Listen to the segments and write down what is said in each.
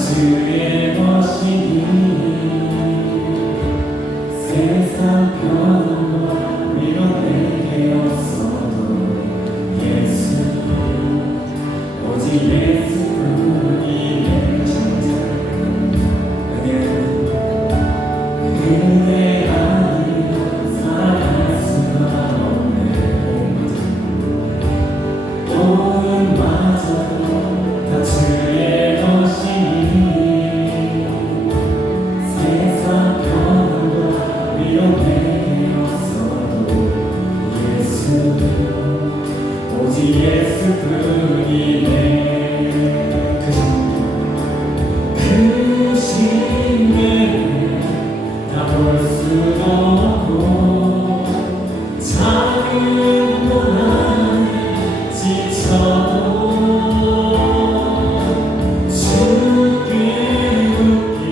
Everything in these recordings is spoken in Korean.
주의 것이니 세상 변화와 밀어내게 없어도 예수 오직 예수뿐이 내 전쟁 그대 아니면 살아갈 수가 없네 온 마저도 다 주의 것이니 세상 변화와 밀어내게 없어도 예수 오직 예수뿐이네 그 신을 다 볼 수도 없고 작은 고난에 지쳐도 주께 묶인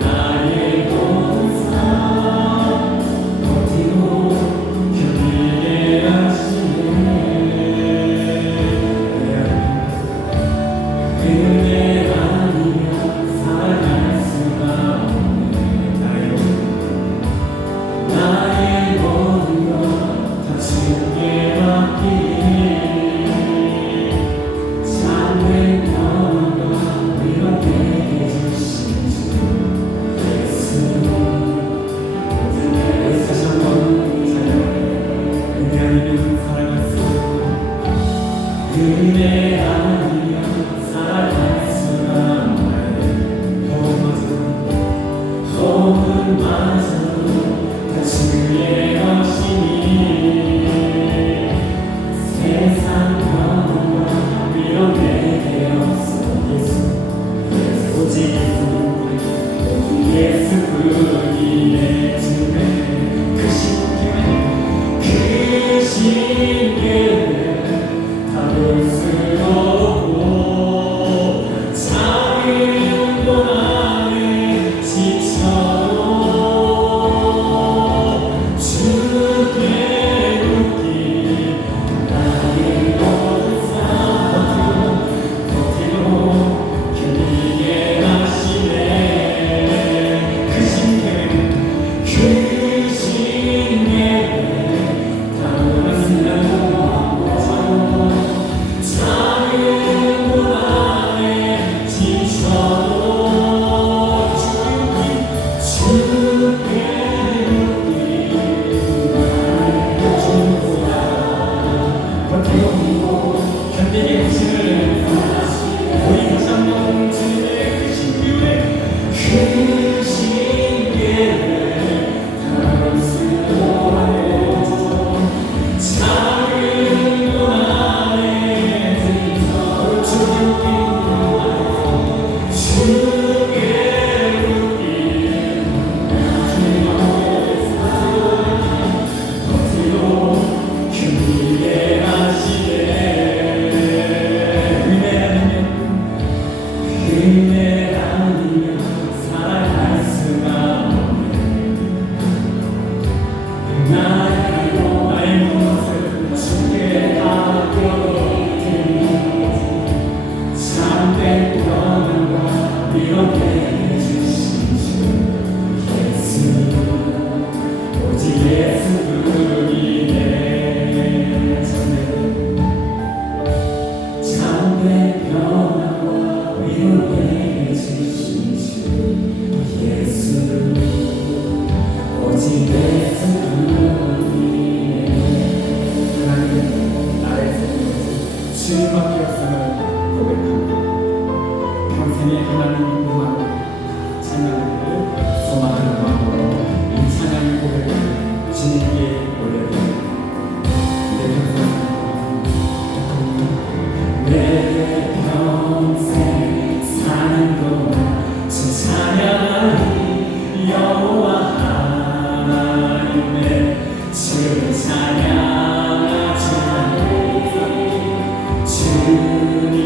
나의 모든 삶 버티고 견디게 하시네 그대 아니면 살아갈 수가 없네 나의 모든 것 다 주께 맡기니 작은 변화가 밀어내게 해주신 주 예수 다시 한번 찬양해 그대 아니면 살아갈 수 없고 그대 아니면 살아갈 수가 없네 호흡마저도 다 주의 것이니 세상 변화와 밀어내게 없어 예수 오직 예수뿐이네 주의 그 신께 다 볼 수 없고 작은 고난에 지쳐도 주께 묶인 나의 모든 삶 버티고 견디게 하시네 그 신께 다 몰랐습니다 작은 고난에 지쳐도 주께 묶인 나의 주보다 버티고 견디게 하시는 우리 다시 한번 주님의 그 신비의 그 신비를 다룰 수 없고 작은 고난에 지쳐 주께 묶인 버티고 견디게 하시네 은혜 아니면 살아갈 수가 없네 나의 모든 것을 주께 맡겨드리니 참된 평안과 밀어내게 해주신 주 예수 오직 예수뿐이네 참된 평안과 밀어내게 해주신 주 예수 오직 예수뿐이네 하나님 나의 생명은 주님밖에 없음을 고백합니다 평생에 하나님만 찬양을 소망하는 마음으로 이 찬양의 고백을 주님께 올려드립니다 내 평생 사는 동안 주 찬양하리 여호와 하나님의 주를 찬양하리 주님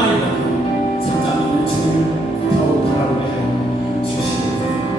많이 받고 성장하는 주님을 더욱 바라보게 하여 주시옵소서.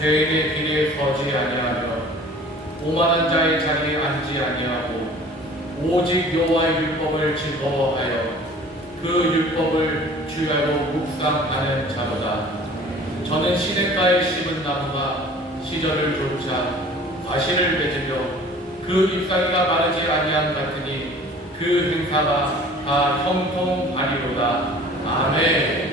죄인의 길에 서지 아니하며 오만한 자의 자리에 앉지 아니하고 오직 여호와의 율법을 즐거워하여 그 율법을 주야로 묵상하는 자로다. 저는 시냇가에 심은 나무가 시절을 쫓아 과실을 맺으며 그 잎사귀가 마르지 아니함 같으니 그 행사가 다 형통하리로다. 아멘.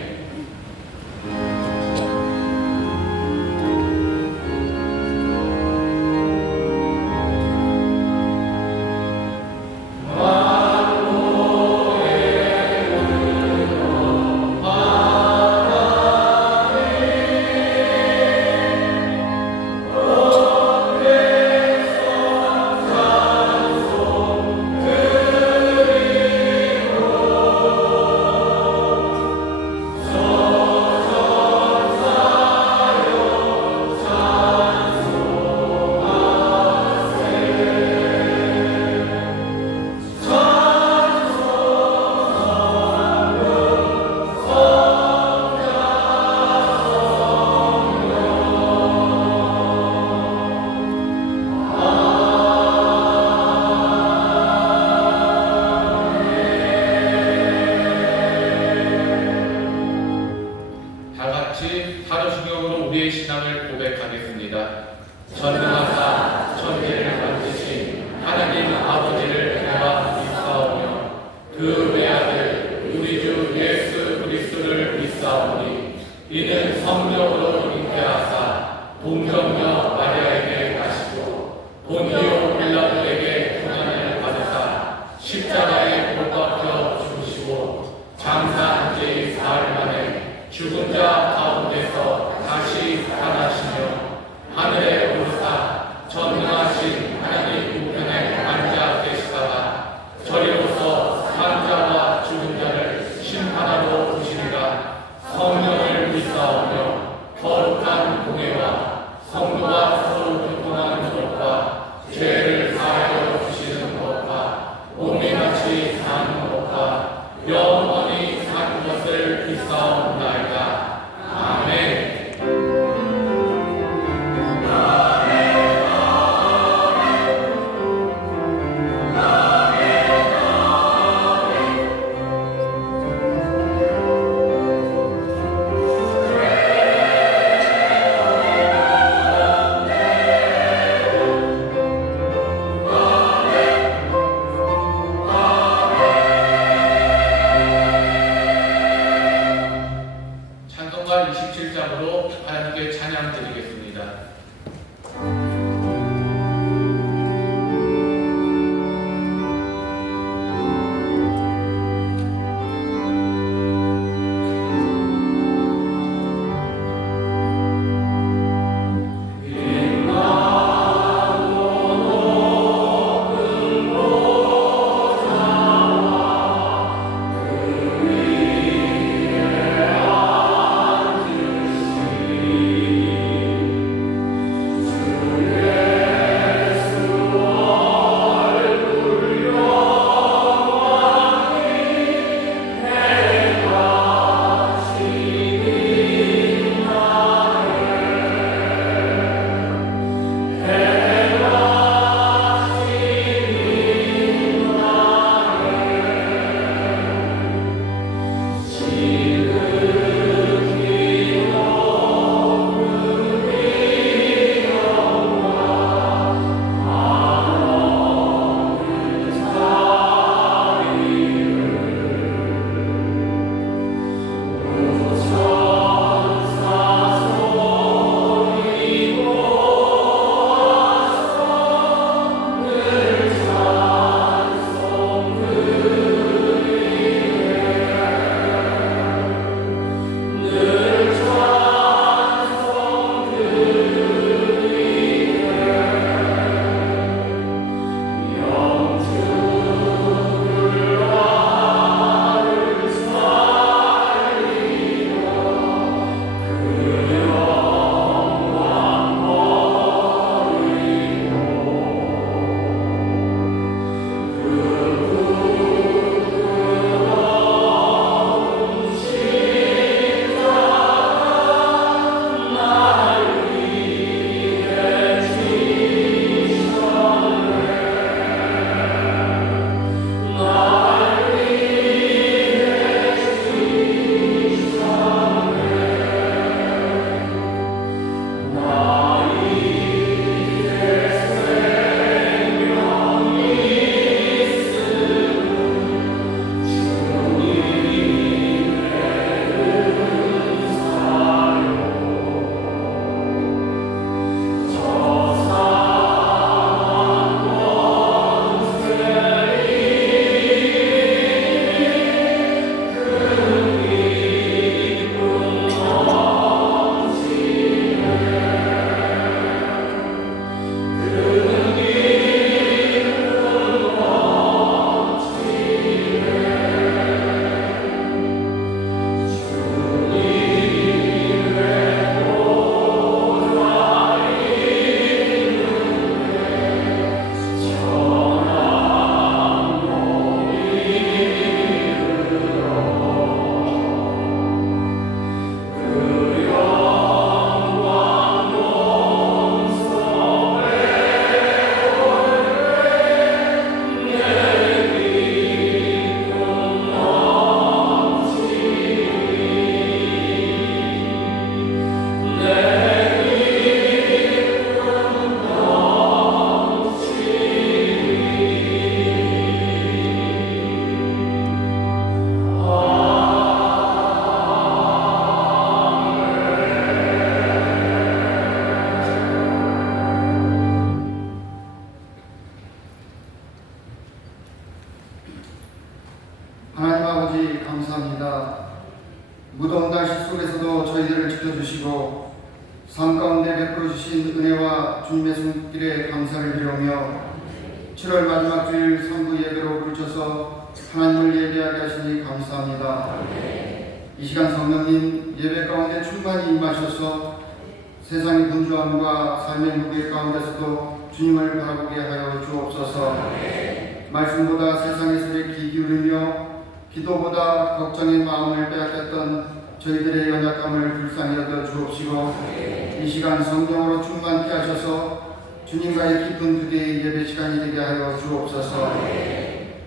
같이 사도신경으로 우리의 신앙을 고백하겠습니다. 전능하사 천지를 만드신 하나님 아버지를 내가 믿사오며 그 외아들 우리 주 예수 그리스도를 믿사오니 이는 성령으로 잉태하사 동정녀 마리아에게 나시고 본디오 빌라도에게 고난을 받으사 십자가에 못 박혀 죽으시고 장사한 지 사흘 만에 죽은 자 가운데서 다시 살아나시며 하늘에 오르사 전능하신 하나님 우편에 앉아 계시다가 저리로서 산 자와 죽은 자를 심판하러 오시리라. 성령을 믿사오며 거룩한 공예와 성도가 서로 교통하는 것과 죄를 사하여 주시는 것과 몸이같이 사는 것과 영원히 사는 것을 믿사옵나이다. 아멘. 찬송가 27장으로 하나님께 찬양 드리겠습니다. 무더운 날씨 속에서도 저희들을 지켜주시고 삶 가운데 베풀어 주신 은혜와 주님의 손길에 감사를 드리며 7월 마지막 주일 3부 예배로 부르셔서 하나님을 예배하게 하시니 감사합니다. 이 시간 성령님 예배 가운데 충만히 임하셔서 세상의 분주함과 삶의 무게 가운데서도 주님을 바라보게 하여 주옵소서. 말씀보다 세상의 소리에 귀 기울이며 기도보다 걱정의 마음을 빼앗겼던 저희들의 연약함을 불쌍히 여겨 주옵시고 이 시간 성령으로 충만케 하셔서 주님과의 깊은 교제의 예배 시간이 되게 하여 주옵소서.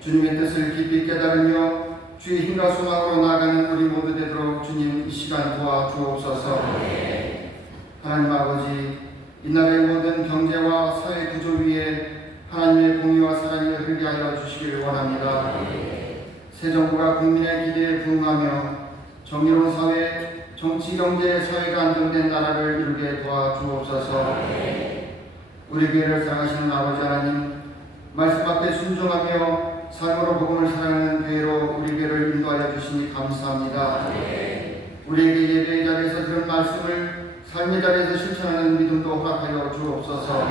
주님의 뜻을 깊이 깨달으며 주의 힘과 소망으로 나아가는 우리 모두 되도록 주님 이 시간 도와주옵소서. 하나님 아버지, 이날의 모든 경제와 사회 구조 위에 하나님의 공의와 사랑이 흐르게 하여 주시길 원합니다. 새 정부가 국민의 기대에 부응하며 정의로운 사회, 정치, 경제, 사회가 안정된 나라를 이루게 도와주옵소서. 우리 교회를 사랑하시는 아버지 하나님, 말씀 앞에 순종하며 삶으로 복음을 사랑하는 교회로 우리 교회를 인도하여 주시니 감사합니다. 우리에게 예배의 자리에서 들은 말씀을 삶의 자리에서 실천하는 믿음도 허락하여 주옵소서.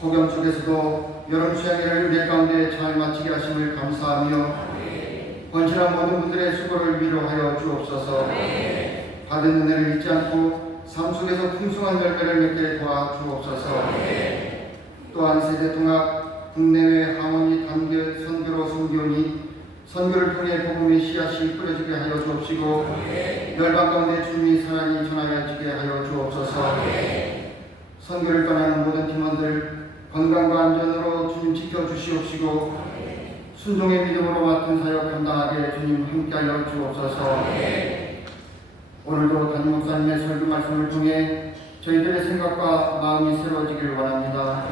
폭염 속에서도 여름 수양회를 은혜 가운데 잘 마치게 하심을 감사하며 번실한 모든 분들의 수고를 위로하여 주옵소서. 받은 은혜를 잊지 않고 삶 속에서 풍성한 열매를 맺게 도와주옵소서. 또한 세대통합 국내외 하모니 단계 선교로 선교니 선교를 통해 복음의 씨앗이 뿌려지게 하여 주옵시고 열방 가운데 주님의 사랑이 전하여지게 하여 주옵소서. 선교를 떠나는 모든 팀원들 건강과 안전으로 주님 지켜주시옵시고 순종의 믿음으로 맡은 사역 감당하게 주님 함께하여 주옵소서. 오늘도 담임 목사님의 설교 말씀을 통해 저희들의 생각과 마음이 새로워지길 원합니다.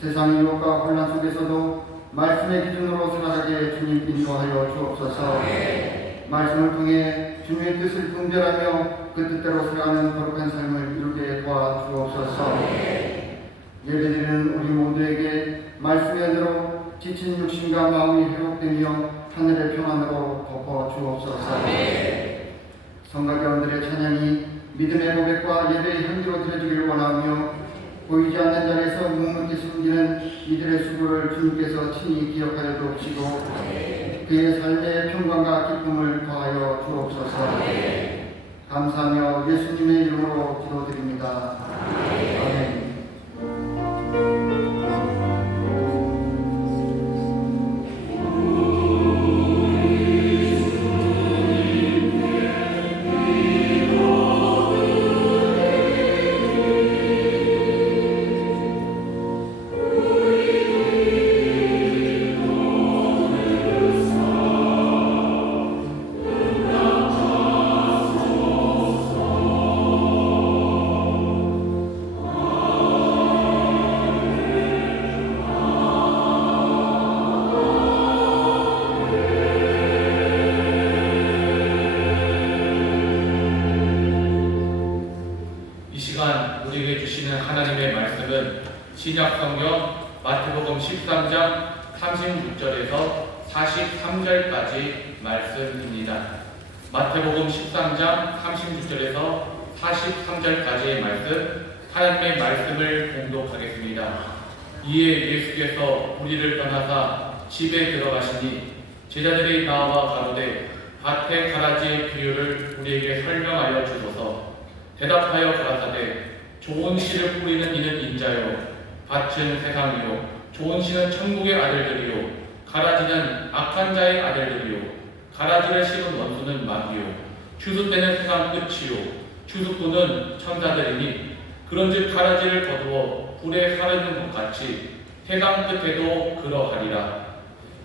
세상 유혹과 혼란 속에서도 말씀의 기준으로 살아가게 주님 인도하여 주옵소서. 말씀을 통해 주님의 뜻을 분별하며 그 뜻대로 살아가는 거룩한 삶을 이루게 도와주옵소서. 예배드리는 우리 모두에게 말씀의 은혜로 지친 육신과 마음이 회복되며 하늘의 평안으로 덮어주옵소서. 성가교원들의 찬양이 믿음의 고백과 예배의 향기로 드려지길 원하며 보이지 않는 자리에서 묵묵히 숨기는 이들의 수고를 주님께서 친히 기억하여 주옵시고 그의 삶의 평강과 기쁨을 더하여 주옵소서. 감사하며 예수님의 이름으로 기도드립니다. 아멘. 우리에게 주시는 하나님의 말씀은 신약성경 마태복음 13장 36절에서 43절까지 말씀입니다. 마태복음 13장 36절에서 43절까지의 말씀, 하나님의 말씀을 봉독하겠습니다. 이에 예수께서 우리를 떠나사 집에 들어가시니 제자들이 나와 가로되 밭의 가라지의 비유를 우리에게 설명하여 주소서. 대답하여 가라사대 좋은 씨를 뿌리는 이는 인자요 밭은 세상이요 좋은 씨는 천국의 아들들이요 가라지는 악한 자의 아들들이요 가라지를 심은 원수는 마귀요 추수 때는 세상 끝이요 추수꾼은 천사들이니 그런즉 가라지를 거두어 불에 사르는 것 같이 세상 끝에도 그러하리라.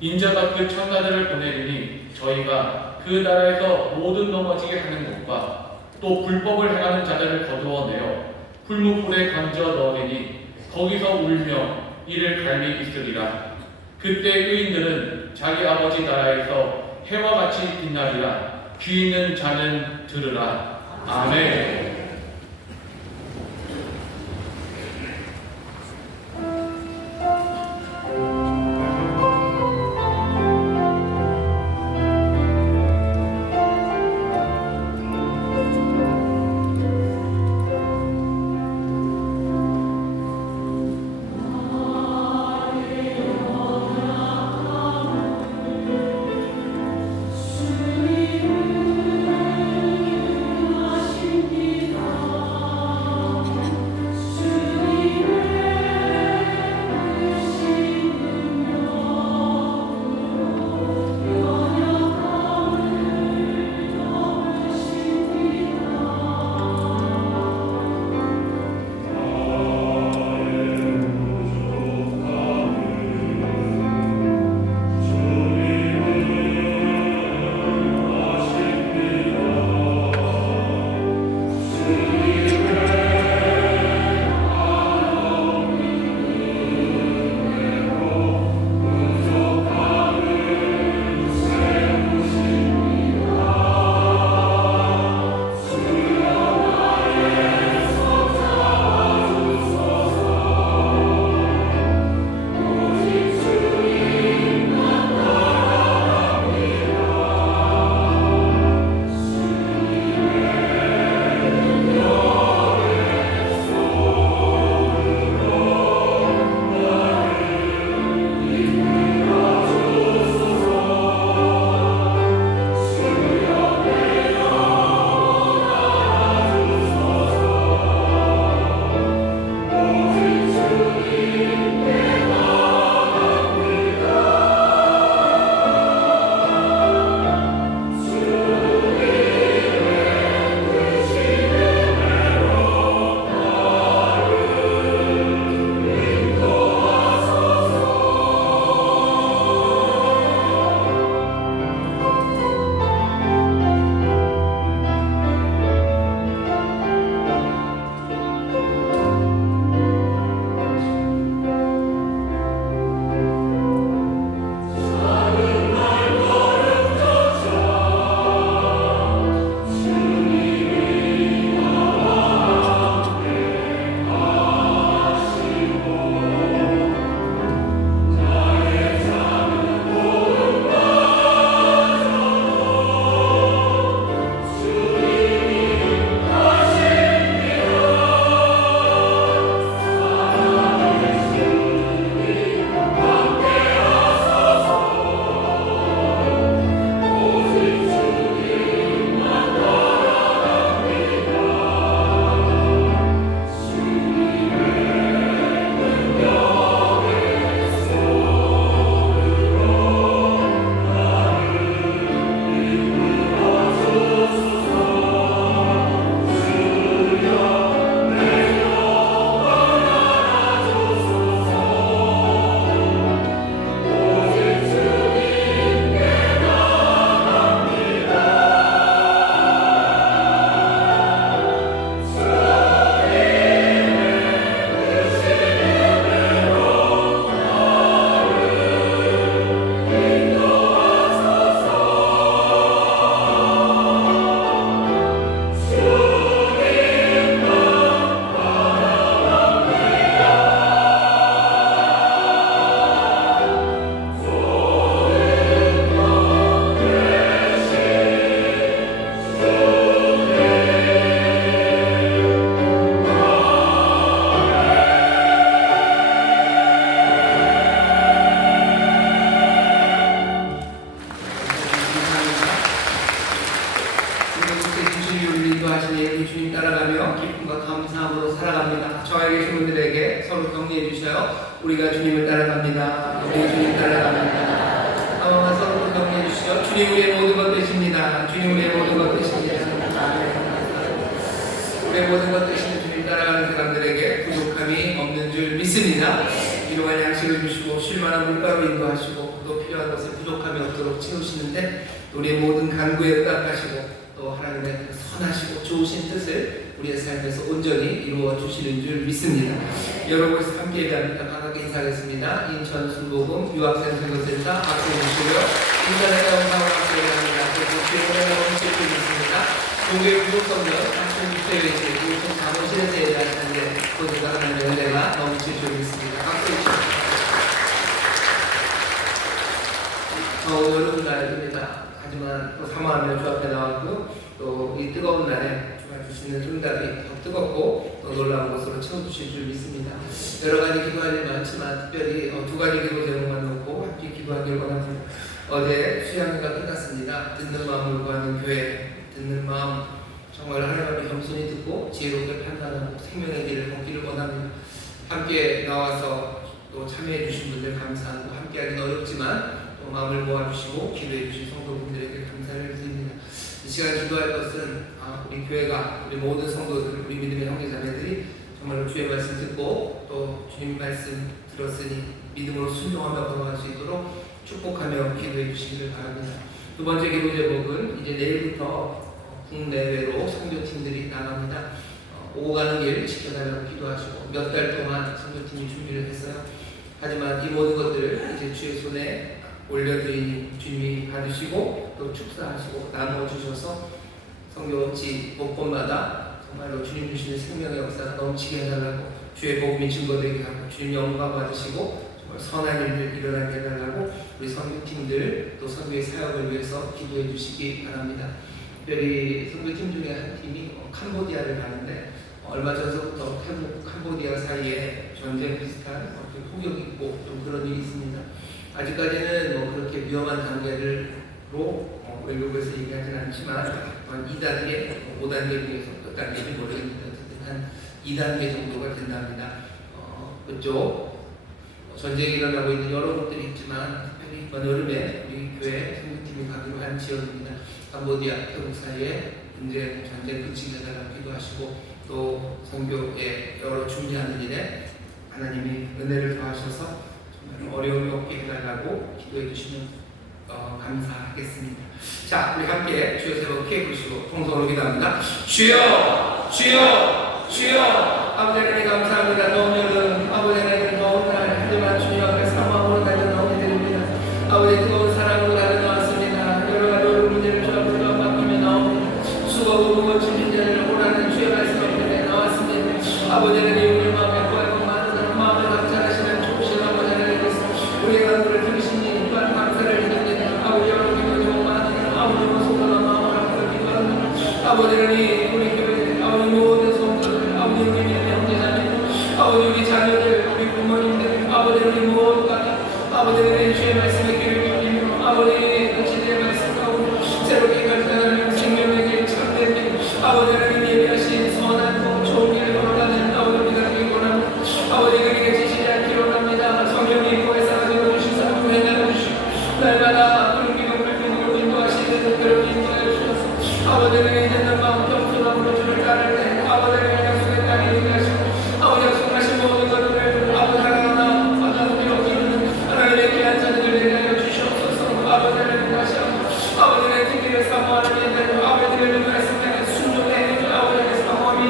인자가 그 천사들을 보내리니 저희가 그 나라에서 모든 넘어지게 하는 것과 또 불법을 행하는 자들을 거두어내어 풀무불에 던져 넣으리니 거기서 울며 이를 갈미 있으리라. 그때 의인들은 자기 아버지 나라에서 해와 같이 빛나리라. 귀 있는 자는 들으라. 아멘. 가까이 계신 분들에게 서로 격려해 주셔요. 우리가 주님을 따라갑니다. 우리 주님 따라갑니다. 한번만 서로 격려해 주시죠. 주님 우리의 모든 것 되십니다. 주님 우리의 모든 것 되십니다. 우리의 모든 것 되시는 주님 따라가는 사람들에게 부족함이 없는 줄 믿습니다. 일용할 양식을 주시고 쉴만한 물가로 인도하시고 또 필요한 것을 부족함이 없도록 채우시는데 우리의 모든 간구에 응답하시고 또 하나님의 선하시고 좋으신 뜻을 우리의 삶에서 온전히 이루어 주시는 줄 믿습니다. 여러분께서 함께 예배합니다. 반갑게 인사하겠습니다. 인천 순복음 유학생 선교센터 박수해 주시고요. 인터넷 영상으로 함께 예배합니다. 그리고 주일에 원칙을 있습니다. 종교의 구독성전 36대회 제구 사무실에서 예배하시는데 모두가 하나님의 은혜가 넘칠 줄 믿습니다. 박수해 주시고요. 여름 날입니다. 하지만 또 사모하며 주 앞에 나왔고 또 이 뜨거운 날에 주가 주시는 응답이 더 뜨겁고 또 놀라운 것으로 채워주실 줄 믿습니다. 여러 가지 기도할 일 많지만 특별히 두 가지 기도 제목만 놓고 함께 기도하길 원합니다. 어제 수양회가 끝났습니다. 듣는 마음을 구하는 교회, 듣는 마음 정말 하나님 앞에 겸손히 듣고 지혜롭게 판단하고 생명의 길을 걷기를 원합니다. 함께 나와서 또 참여해 주신 분들 감사하고 함께하기는 어렵지만 또 마음을 모아주시고 기도해 주신 성도분들에게 감사를 드립니다. 이 시간 기도할 것은 우리 교회가 우리 모든 성도들 우리 믿음의 형제자매들이 정말로 주의 말씀 듣고 또 주님 말씀 들었으니 믿음으로 순종하며 걸어갈 수 있도록 축복하며 기도해 주시기를 바랍니다. 두 번째 기도 제목은 이제 내일부터 국내외로 선교팀들이 나갑니다. 오고 가는 길 지켜달라고 기도하시고 몇 달 동안 선교팀이 준비를 했어요. 하지만 이 모든 것들을 이제 주의 손에 올려드리니 주님이 받으시고 또 축사하시고 나눠주셔서 선교지 곳곳마다 정말로 주님 주시는 생명의 역사가 넘치게 해달라고 주의 복음이 증거되게 하고 주님 영광 받으시고 정말 선한 일들 일어나게 해달라고 우리 선교팀들 또 선교의 사역을 위해서 기도해 주시기 바랍니다. 특별히 선교팀 중에 한 팀이 캄보디아를 가는데 얼마 전서부터 태국 캄보디아 사이에 전쟁 비슷한 폭격이 있고 좀 그런 일이 있습니다. 아직까지는 그렇게 위험한 단계로 외국에서 얘기하지는 않지만 2단계, 5단계 중에서 몇 단계인지 모르겠는데 어쨌든 한 2단계 정도가 된답니다. 그쪽 전쟁이 일어나고 있는 여러 곳들이 있지만 특별히 이번 여름에 우리 교회 선교팀이 가기로 한 지역입니다. 캄보디아, 태국 사이에 문제 전쟁 그치게 해달라고 기도하시고 또 선교에 여러 준비하는 일에 하나님이 은혜를 더하셔서 정말 어려움이 없게 해달라고 기도해 주시면 감사하겠습니다. 자, 우리 함께 주여 세 번 크게 부르시고 통성으로 기도합니다. 주여, 주여, 주여. 아버지 하나님 감사합니다. 더운 여름, 아버지 하나님 더운 날, 하지만 주님 앞에 사모함으로 달려나오게 됩니다. 아버지 뜨거운 사랑으로 달려나왔습니다. 여러 가지 어려운 문제를 주 앞에 맡기며 나옵니다. 수고하고 무거운 짐진 자를 오라는 주의 말씀 앞에 나왔습니다. 아버지 하나님 우리 마음에 구하고 많은 마음을 감사하시는 좋으신 아버지 하나님께서 우리의 간구를 들으시니 또한 감사를 드립니다. 아버지 여러분께 좀 많은 아버지와 소중한 마음을 갖고 기도합니다. 아버지 하나님 우리 교회 아버지 모든 성도들 아버지 우리 믿음의 형제자매 아버지 우리 자녀들 우리 부모님들 아버지 우리 모두가 아버지 하나님 주의 말씀에 귀를 기울이며 아버지 그 지대의 말씀 가운데 새롭게 발전하는 생명의 길 참된 길 아버지 하나님 예비하신 선한 좋은 길을 걸어가는 아버지 우리가 되길 원합니다. 아버지 그 길에 지시지 않기를 원합니다. 성령님 보혜사 되어주신 사람 회개하여 주시고 날마다 그런 기도 발전으로 인도하시는 그런 인도하여 주셔서 아버지 하나님 듣는 마음 겸손함으로 주를 따를 때 아버지 하나님 약속의 땅에 이르게 하시고 아버지 약속하신 모든 것들을 아버지 하나하나 받아들여 여기는 하나님의 귀한 자녀들 되게 하여 주시옵소서. 아버지 하나님 다시 한번 아버지 하나님 특별히 사모하는 일들 아버지 하나님 말씀에 순종해 아버지 하나님 사모함이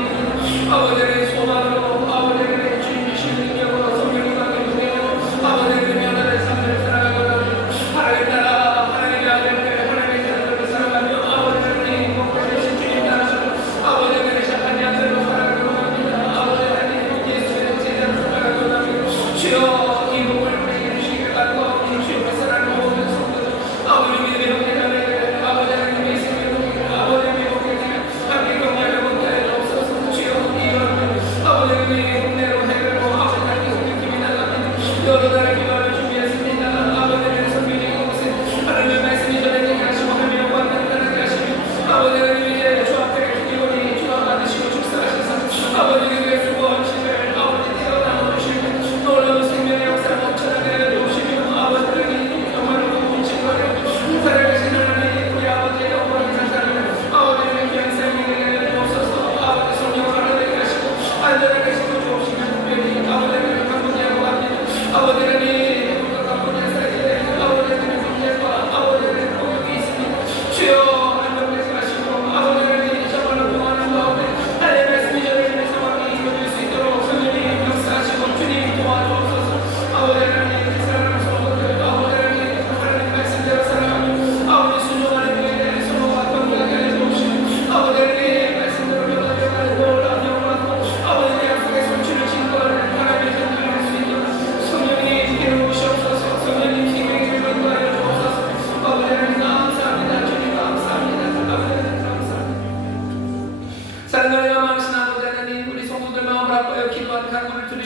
아버지 하나님 소망으로 아버지 하나님 주님 주시는 능력으로 성령이 가게 되어 아버지 하나님 하나님의 삶을 살아가거나 하나님 나라 하나님의 아들들 하나님의 자녀들을 살아가며 아버지 하나님 복되신 주님 나라 아버지 하나님 시작한 양들로 살아가고 합니다. 아버지 하나님 예수의 제자로 살아가고 합니다. 주여 이 복을 우리에게 주시길 간구하오니 주여 사랑하는 모든 성도들 아버지 믿음의 형제자매들 아버지 하나님의 생명을 아버지 하나님의 복을 함께 경외하며 복되게 없어서 주여 이 여름에 아버지 하나님의 국내로 해결하고 아버지 하나님의 성령팀이 나갑니다. 여러 달의 기도를 준비했습니다. 아버지 하나님의 성령의 곳에 하나님의 말씀이 전해지게 하시고 하나님의 영광을 나타나게 하시고 아버지 하나님 이제 주 앞에 기도니 주와 받으시고 축사하셔서 아버지 교회 수고하시를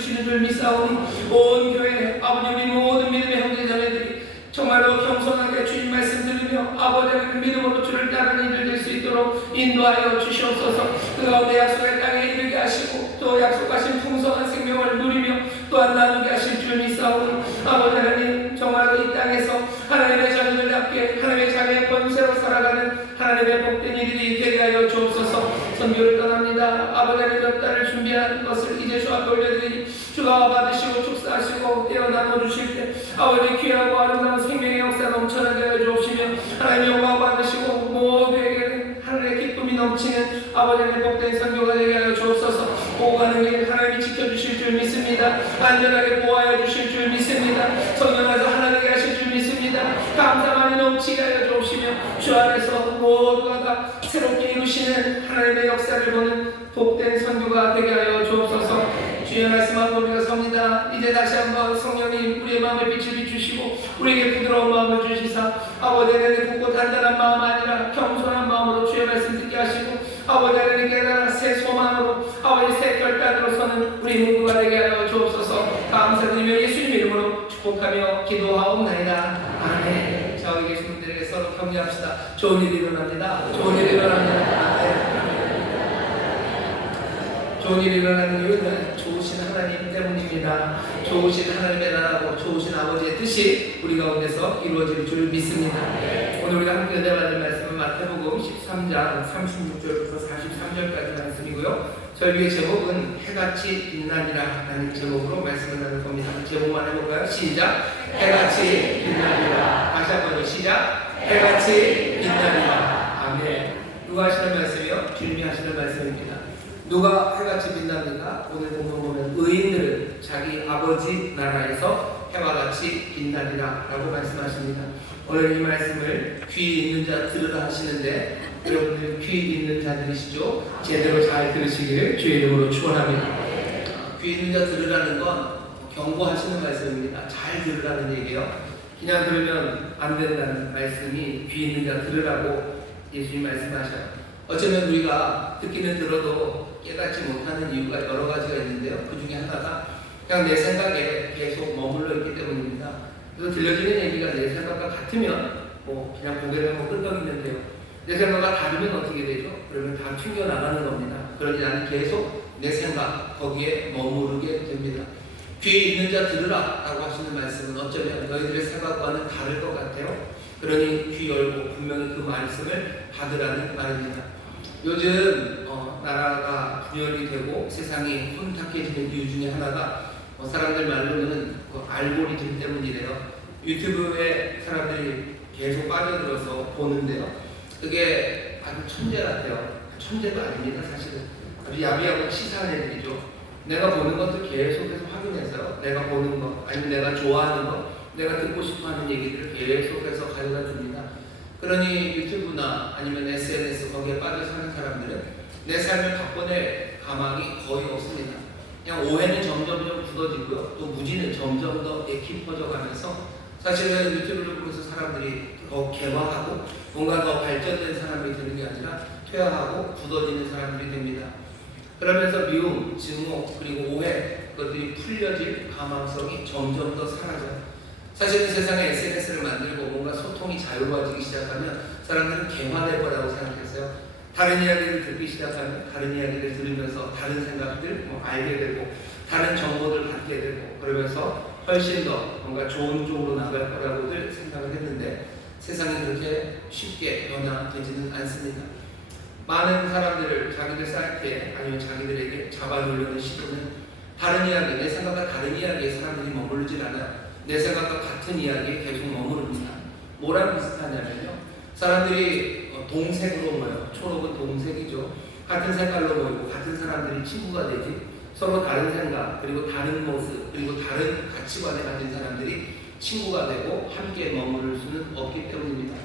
지켜주시는 줄 믿사오니 온 교회 아버지 우리 모든 믿음의 형제자매들이 정말로 겸손하게 주님 말씀 들으며 아버지의 믿음으로 주를 따르는 이들 될 수 있도록 인도하여 주시옵소서. 그 가운데 약속의 땅에 이르게 하시고 또 약속하신 풍성한 생명을 누리며 또한 나누게 하실 줄 믿사오니 아버지 하나님 정말로 이 땅에서 하나님의 자녀들답게 하나님의 자녀의 권세로 살아가는 하나님의 복된 이들이 되게 하여 주옵소서. 선교를 떠납니다. 아버지 하나님 몇 달을 준비한 것을 이제 주 앞에 올려드리니 주가 받으시고 축사하시고 떼어 나눠주실 때 아버지 귀하고 아름다운 생명의 역사 넘쳐나게 하여 주옵시며 하나님 영광 받으시고 모두에게 하늘의 기쁨이 넘치는 아버지 하나님 복된 선교가 되게 하여 주옵소서. 오고 가는 길 하나님이 지켜주실 줄 믿습니다. 안전하게 보호하여 주실 줄 믿습니다. 성령에서 하나 되게 하실 줄 믿습니다. 감사만이 넘치게 하여 주옵시며 주 안에서 모두가 다 새롭게 이루시는 하나님의 역사를 보는 복된 선교가 되게 하여 주옵소서. 주의 말씀 앞에 우리가 섭니다. 이제 다시 한번 성령님 우리의 마음에 빛을 비추시고 우리에게 부드러운 마음을 주시사 아버지 하나님 굳고 단단한 마음 아니라 겸손한 마음으로 주의 말씀 듣게 하시고 아버지 하나님 깨달아 새 소망으로 아버지 새 결단으로 서는 우리 모두가 되게 하여 주옵소서. 감사드리며 예수님 이름으로 축복하며 기도하옵나이다. 아멘. 자, 여기 계신 분들에게 서로 격려합시다. 좋은 일이 일어납니다. 좋은 일이 일어납니다. 아멘. 좋은 일이 일어나는 이유는 좋으신 하나님 때문입니다. 좋으신 하나님의 나라고 좋으신 아버지의 뜻이 우리 가운데서 이루어질 줄 믿습니다. 오늘 우리가 함께 은혜받을 말씀은 마태복음 13장 36절부터 43절까지 말씀이고요. 설교의 제목은 해같이 빛나리라 라는 제목으로 말씀을 나눌 겁니다. 제목만 해볼까요? 시작! 해같이 빛나리라. 다시 한번요. 시작! 해같이 빛나리라. 아멘. 누가 하시는 말씀이요? 주님이 하시는 말씀입니다. 누가 해같이 빛납니까? 오늘 본문 보면 의인들은 자기 아버지 나라에서 해와 같이 빛나리라 라고 말씀하십니다. 오늘 이 말씀을 귀 있는 자 들으라 하시는데 여러분들 귀 있는 자들이시죠? 제대로 잘 들으시기를 주의 이름으로 축원합니다. 귀 있는 자 들으라는 건 경고하시는 말씀입니다. 잘 들으라는 얘기예요. 그냥 들으면 안 된다는 말씀이 귀 있는 자 들으라고 예수님 말씀하셔요. 어쩌면 우리가 듣기는 들어도 깨닫지 못하는 이유가 여러 가지가 있는데요. 그 중에 하나가 그냥 내 생각에 계속 머물러 있기 때문입니다. 그래서 들려지는 얘기가 내 생각과 같으면 그냥 고개를 한번 끄덕이는데요. 내 생각과 다르면 어떻게 되죠? 그러면 다 튕겨나가는 겁니다. 그러니 나는 계속 내 생각 거기에 머무르게 됩니다. 귀 있는 자 들으라 라고 하시는 말씀은 어쩌면 너희들의 생각과는 다를 것 같아요. 그러니 귀 열고 분명히 그 말씀을 받으라는 말입니다. 요즘 나라가 분열이 되고 세상이 혼탁해지는 이유 중에 하나가 사람들 말로는 그 알고리즘 때문이래요. 유튜브에 사람들이 계속 빠져들어서 보는데요. 그게 아주 천재 같아요. 천재가 아닙니다. 사실은 아주 야비하고 치사한 애들이죠. 내가 보는 것도 계속해서 확인해서 내가 보는 것 아니면 내가 좋아하는 것 내가 듣고 싶어하는 얘기들을 계속해서 가져다 줍니다. 그러니 유튜브나 아니면 SNS 거기에 빠져 사는 사람들은 내 삶을 바꿔낼 가망이 거의 없습니다. 그냥 오해는 점점 굳어지고요. 또 무지는 점점 더 깊어져 가면서 사실은 유튜브를 보면서 사람들이 더 개화하고 뭔가 더 발전된 사람이 되는 게 아니라 퇴화하고 굳어지는 사람들이 됩니다. 그러면서 미움, 증오, 그리고 오해 그것들이 풀려질 가망성이 점점 더 사라져요. 사실은 세상에 SNS를 만들고 뭔가 소통이 자유로워지기 시작하면 사람들은 개화될 거라고 생각했어요. 다른 이야기를 듣기 시작하면 다른 이야기를 들으면서 다른 생각들 알게 되고 다른 정보를 받게 되고 그러면서 훨씬 더 뭔가 좋은 쪽으로 나갈 거라고들 생각을 했는데 세상이 그렇게 쉽게 변화되지는 않습니다. 많은 사람들을 자기들 사이트에 아니면 자기들에게 잡아놓으려는 시도는 다른 이야기, 내 생각과 다른 이야기에 사람들이 머무르질 않아요. 내 생각과 같은 이야기에 계속 머무릅니다. 뭐랑 비슷하냐면요. 사람들이 동색으로 모여요. 초록은 동색이죠. 같은 색깔로 모이고 같은 사람들이 친구가 되지 서로 다른 생각 그리고 다른 모습 그리고 다른 가치관을 가진 사람들이 친구가 되고 함께 머무를 수는 없기 때문입니다.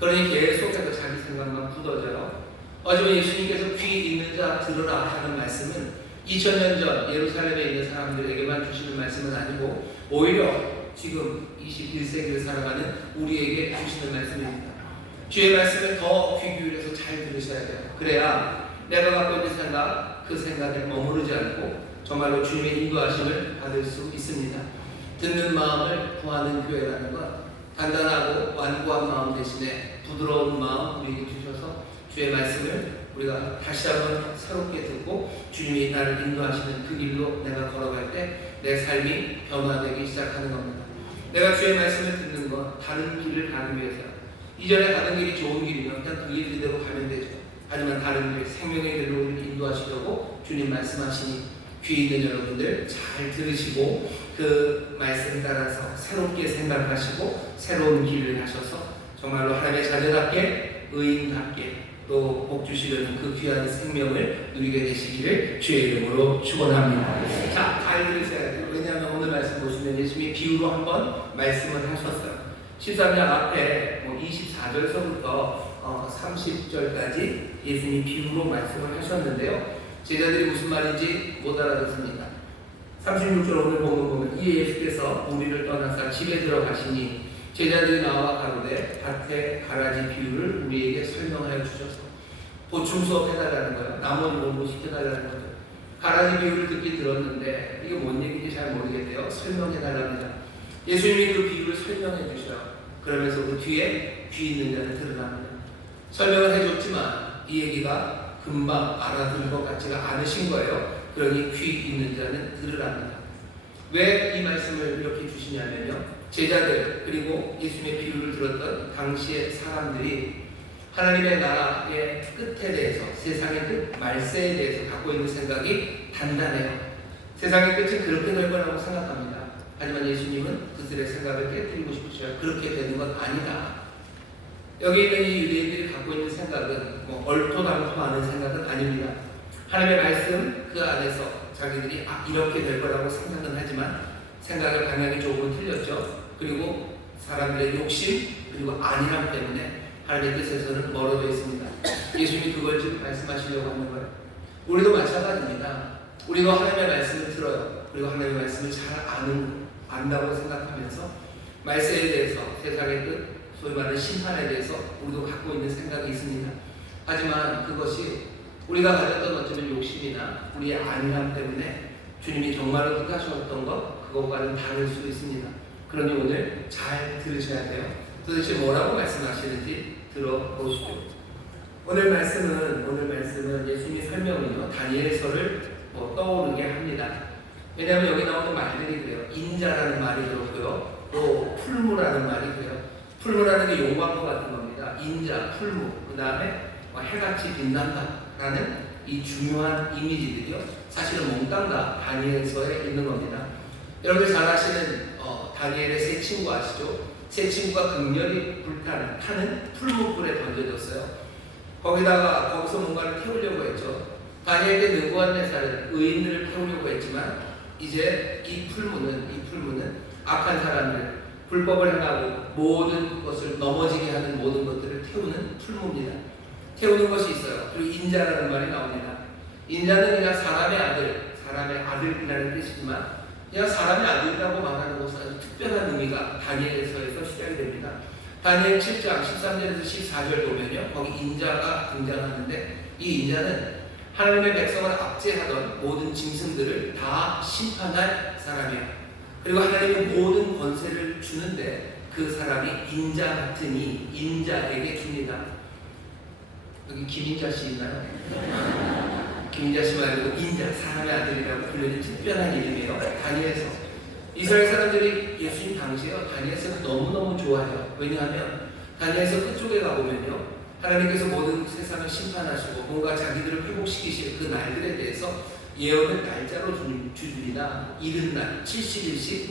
그러니 계속해서 자기 생각만 굳어져요. 어쩌면 예수님께서 귀 있는 자 들으라 하는 말씀은 2000년 전 예루살렘에 있는 사람들에게만 주시는 말씀은 아니고 오히려 지금 21세기를 살아가는 우리에게 주시는 말씀입니다. 주의 말씀을 더 귀 기울여서 잘 들으셔야 돼요. 그래야 내가 갖고 있는 생각, 그 생각에 머무르지 않고 정말로 주님의 인도하심을 받을 수 있습니다. 듣는 마음을 구하는 교회라는 것, 단단하고 완고한 마음 대신에 부드러운 마음 우리에게 주셔서 주의 말씀을 우리가 다시 한번 새롭게 듣고 주님이 나를 인도하시는 그 길로 내가 걸어갈 때 내 삶이 변화되기 시작하는 겁니다. 내가 주의 말씀을 듣는 건 다른 길을 가기 위해서, 이전에 가는 길이 좋은 길이면 그냥 그 길 그대로 가면 되죠. 하지만 다른 길, 생명의 길로 우리를 인도하시려고 주님 말씀하시니 귀 있는 여러분들 잘 들으시고 그 말씀 따라서 새롭게 생각하시고 새로운 길을 가셔서 정말로 하나님의 자녀답게 의인답게 또 복 주시려는 그 귀한 생명을 누리게 되시기를 주의 이름으로 축원합니다. 자, 잘 들으셔야 돼요. 왜냐하면 오늘 말씀 보시면 예수님이 비유로 한번 말씀을 하셨어요. 13장 앞에 24절서부터 30절까지 예수님이 비유로 말씀을 하셨는데요. 제자들이 무슨 말인지 못 알아듣습니다. 36절 오늘 보면 이에 예수께서 우리를 떠나사 집에 들어가시니 제자들이 나와 가로되 밭의 가라지 비유를 우리에게 설명하여 주셔서 보충 수업 해달라는 거예요. 나머지 공부 시켜달라는 거죠. 가라지 비유를 듣기 들었는데 이게 뭔 얘기인지 잘 모르겠대요. 설명해달랍니다. 예수님이 그 비유를 설명해 주셔요. 그러면서 그 뒤에 귀 있는 자는 들으랍니다. 설명을 해줬지만 이 얘기가 금방 알아들은 것 같지가 않으신 거예요. 그러니 귀 있는 자는 들으랍니다. 왜 이 말씀을 이렇게 주시냐면요. 제자들 그리고 예수님의 비유를 들었던 당시의 사람들이 하나님의 나라의 끝에 대해서, 세상의 끝, 말세에 대해서 갖고 있는 생각이 단단해요. 세상의 끝은 그렇게 될 거라고 생각합니다. 하지만 예수님은 그들의 생각을 깨뜨리고 싶으셔요. 그렇게 되는 건 아니다. 여기 있는 이 유대인들이 갖고 있는 생각은 얼토당토하는 생각은 아닙니다. 하나님의 말씀 그 안에서 자기들이 이렇게 될 거라고 생각은 하지만 생각의 방향이 조금은 틀렸죠. 그리고 사람들의 욕심 그리고 안일함 때문에 하나님의 뜻에서는 멀어져 있습니다. 예수님이 그걸 지금 말씀하시려고 하는 거예요. 우리도 마찬가지입니다. 우리가 하나님의 말씀을 들어요. 그리고 하나님의 말씀을 잘 안다고 생각하면서 말세에 대해서, 세상의 끝, 소위 말하는 심판에 대해서 우리도 갖고 있는 생각이 있습니다. 하지만 그것이 우리가 가졌던 어쩌면 욕심이나 우리의 안일함 때문에 주님이 정말로 뜻하셨던 것, 그것과는 다를 수 있습니다. 그러니 오늘 잘 들으셔야 돼요. 도대체 뭐라고 말씀하시는지 들어보시죠. 오늘 말씀은 예수님이 설명은요, 다니엘서를 떠오르게 합니다. 왜냐하면 여기 나오는 말들이 그래요. 인자라는 말이 들었고요. 또 풀무라는 말이 그래요. 풀무라는 게 용광로 같은 겁니다. 인자, 풀무, 그 다음에 해같이 빛난다라는 이 중요한 이미지들이요. 사실은 몽땅 다 다니엘서에 있는 겁니다. 여러분들 잘 아시는 다니엘의 세 친구 아시죠? 세 친구가 극렬히 타는 풀무불에 던져졌어요. 거기서 뭔가를 태우려고 했죠. 다니엘 때 느부갓네살은 의인들을 태우려고 했지만 이제 이 풀무는 악한 사람들, 불법을 행하고 모든 것을 넘어지게 하는 모든 것들을 태우는 풀무입니다. 태우는 것이 있어요. 그리고 인자라는 말이 나옵니다. 인자는 그냥 사람의 아들이라는 뜻이지만 그냥 사람의 아들이라고 말하는 것은 아주 특별한 의미가 다니엘서에서 시작이 됩니다. 다니엘 7장 13절에서 14절 보면요. 거기 인자가 등장하는데 이 인자는 하나님의 백성을 압제하던 모든 짐승들을 다 심판할 사람이에요. 그리고 하나님의 모든 권세를 주는데 그 사람이 인자 같으니 인자에게 줍니다. 여기 김인자 씨 있나요? 김인자 씨 말고 인자, 사람의 아들이라고 불리는 특별한 이름이에요. 다니엘서. 이스라엘 사람들이 예수님 당시에 다니엘서를 너무너무 좋아해요. 왜냐하면 다니엘서 끝쪽에 가보면요. 하나님께서 모든 세상을 심판하시고 뭔가 자기들을 회복시키실 그 날들에 대해서 예언을 날짜로 주줍니다. 이른 날, 70일씩,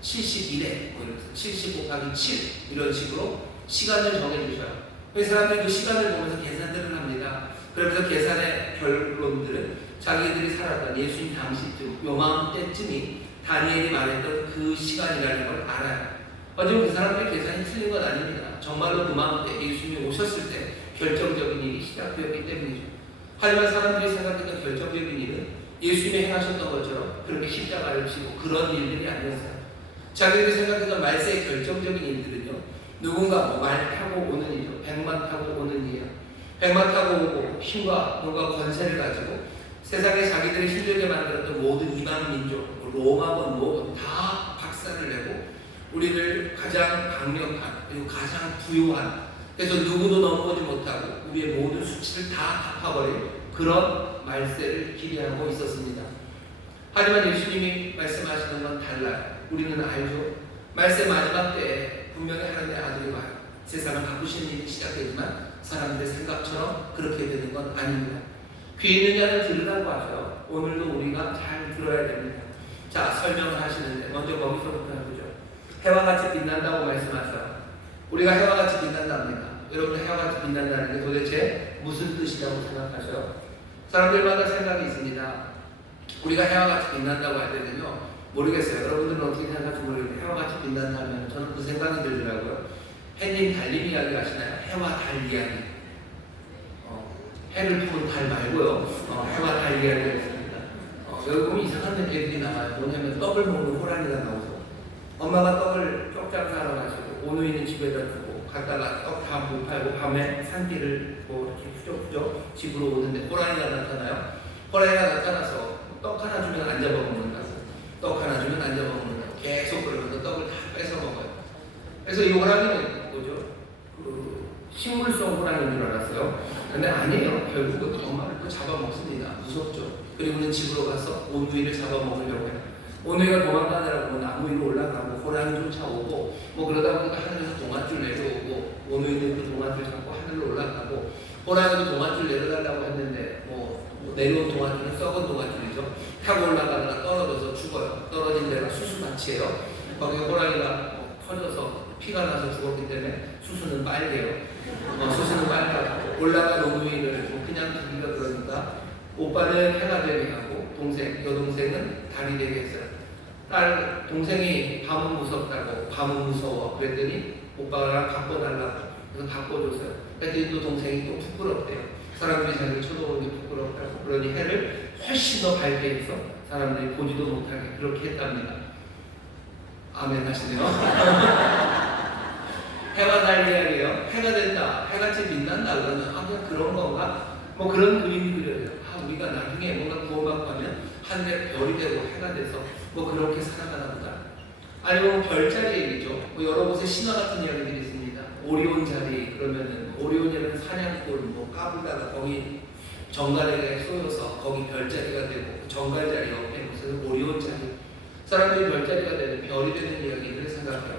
70일에, 70 곱하기 7 이런 식으로 시간을 정해주셔요. 그래서 사람들이 그 시간을 보면서 계산들을 합니다. 그래서 계산의 결론들은 자기들이 살았던 예수님 당시쯤, 요맘때쯤이 다니엘이 말했던 그 시간이라는 걸 알아요. 어쩌면 그 사람들의 계산이 틀린 건 아닙니다. 정말로 그 마음때 예수님이 오셨을 때 결정적인 일이 시작되었기 때문이죠. 하지만 사람들이 생각했던 결정적인 일은 예수님이 행하셨던 것처럼 그렇게 십자가를 지고 그런 일들이 아니었어요. 자기들이 생각했던 말세의 결정적인 일들은요. 누군가 말 타고 오는 일이죠. 백만 타고 오는 일이에요. 백만 타고 오고 힘과 뭔가 권세를 가지고 세상에 자기들이 힘들게 만들었던 모든 이방 민족, 로마건 뭐건 다 박살을 내고 우리를 가장 강력한 그리고 가장 부유한, 그래서 누구도 넘보지 못하고 우리의 모든 수치를 다 갚아버린 그런 말세를 기대하고 있었습니다. 하지만 예수님이 말씀하시는 건 달라요. 우리는 알죠. 말세 마지막 때에 분명히 하나님의 아들이 와요. 세상을 바꾸시는 일이 시작되지만 사람들의 생각처럼 그렇게 되는 건 아닙니다. 귀 있는 자는 들으라고 하죠. 오늘도 우리가 잘 들어야 됩니다. 자, 설명을 하시는데 먼저 거기서부터 해보죠. 해와 같이 빛난다고 말씀하셔요. 우리가 해와 같이 빛난답니다. 여러분, 해와 같이 빛난다는 게 도대체 무슨 뜻이라고 생각하셔요? 사람들마다 생각이 있습니다. 우리가 해와 같이 빛난다고 할 때는요, 모르겠어요. 여러분들은 어떻게 생각할지 모르겠는데 해와 같이 빛난다면 저는 그 생각이 들더라고요. 해님 달림 이야기 아시나요? 해와 달 이야기. 해를 품은 달 말고요. 해와 달 이야기가 있습니다. 여기 보면 이상한 얘기들이 나와요. 뭐냐면 떡을 먹는 호랑이가 나오죠. 엄마가 떡을 쪽장사러 가시고 오누이는 집에다 두고 갔다가 떡 다 못 팔고 밤에 산길을 뭐 이렇게 후적후적 집으로 오는데 호랑이가 나타나요. 호랑이가 나타나서 떡 하나 주면 안 잡아먹는다. 떡 하나 주면 안 잡아먹는다. 계속 그러면서 떡을 다 뺏어 먹어요. 그래서 이 호랑이는 뭐죠? 식물성 호랑이인 줄 알았어요. 근데 아니에요. 결국은 엄마를 또 잡아먹습니다. 무섭죠. 그리고는 집으로 가서 오누이를 잡아먹으려고 해요. 오누이가 도망가느라고 나무 위로 올라가고 호랑이 쫓아오고 뭐 그러다 보니까 하늘에서 동아줄 내려오고 오누이는 그 동아줄 잡고 하늘로 올라가고 호랑이도 동아줄 내려달라고 했는데 뭐 내려온 동아줄은 썩은 동아줄이죠. 타고 올라가다가 떨어져서 죽어요. 떨어진 데가 수수밭이에요. 거기 호랑이가 터져서 피가 나서 죽었기 때문에 수수는 빨개요. 수수는 빨갛고 올라간 오누이를 그냥 두기가 그러니까 오빠는 해가 되게 하고 여동생은 달이 되게 했어요. 동생이 밤은 무섭다고 밤은 무서워 그랬더니 오빠랑 바꿔달라고 그래서 바꿔줬어요. 그랬더니 또 동생이 또 부끄럽대요. 사람들이 자기를 쳐다보는 게 부끄럽다고. 그러니 해를 훨씬 더 밝게 해서 사람들이 보지도 못하게 그렇게 했답니다. 아멘 하시네요. 해와 달 이야기예요. 해가 된다. 해같이 빛난다. 그러면 그냥 그런 건가? 뭐 그런 그림이 그려요. 우리가 나중에 뭔가 구원받고 하면 하늘에 별이 되고 해가 돼서 뭐 그렇게 살아가나 보다. 아니면 별자리 얘기죠. 뭐 여러 곳에 신화 같은 이야기들이 있습니다. 오리온 자리 그러면은 오리온이라는 사냥꾼 뭐 까불다가 거기 정갈에게 쏘여서 거기 별자리가 되고 정갈 자리 옆에 무슨 오리온 자리 사람들이 별자리가 되는 별이 되는 이야기들을 생각해요.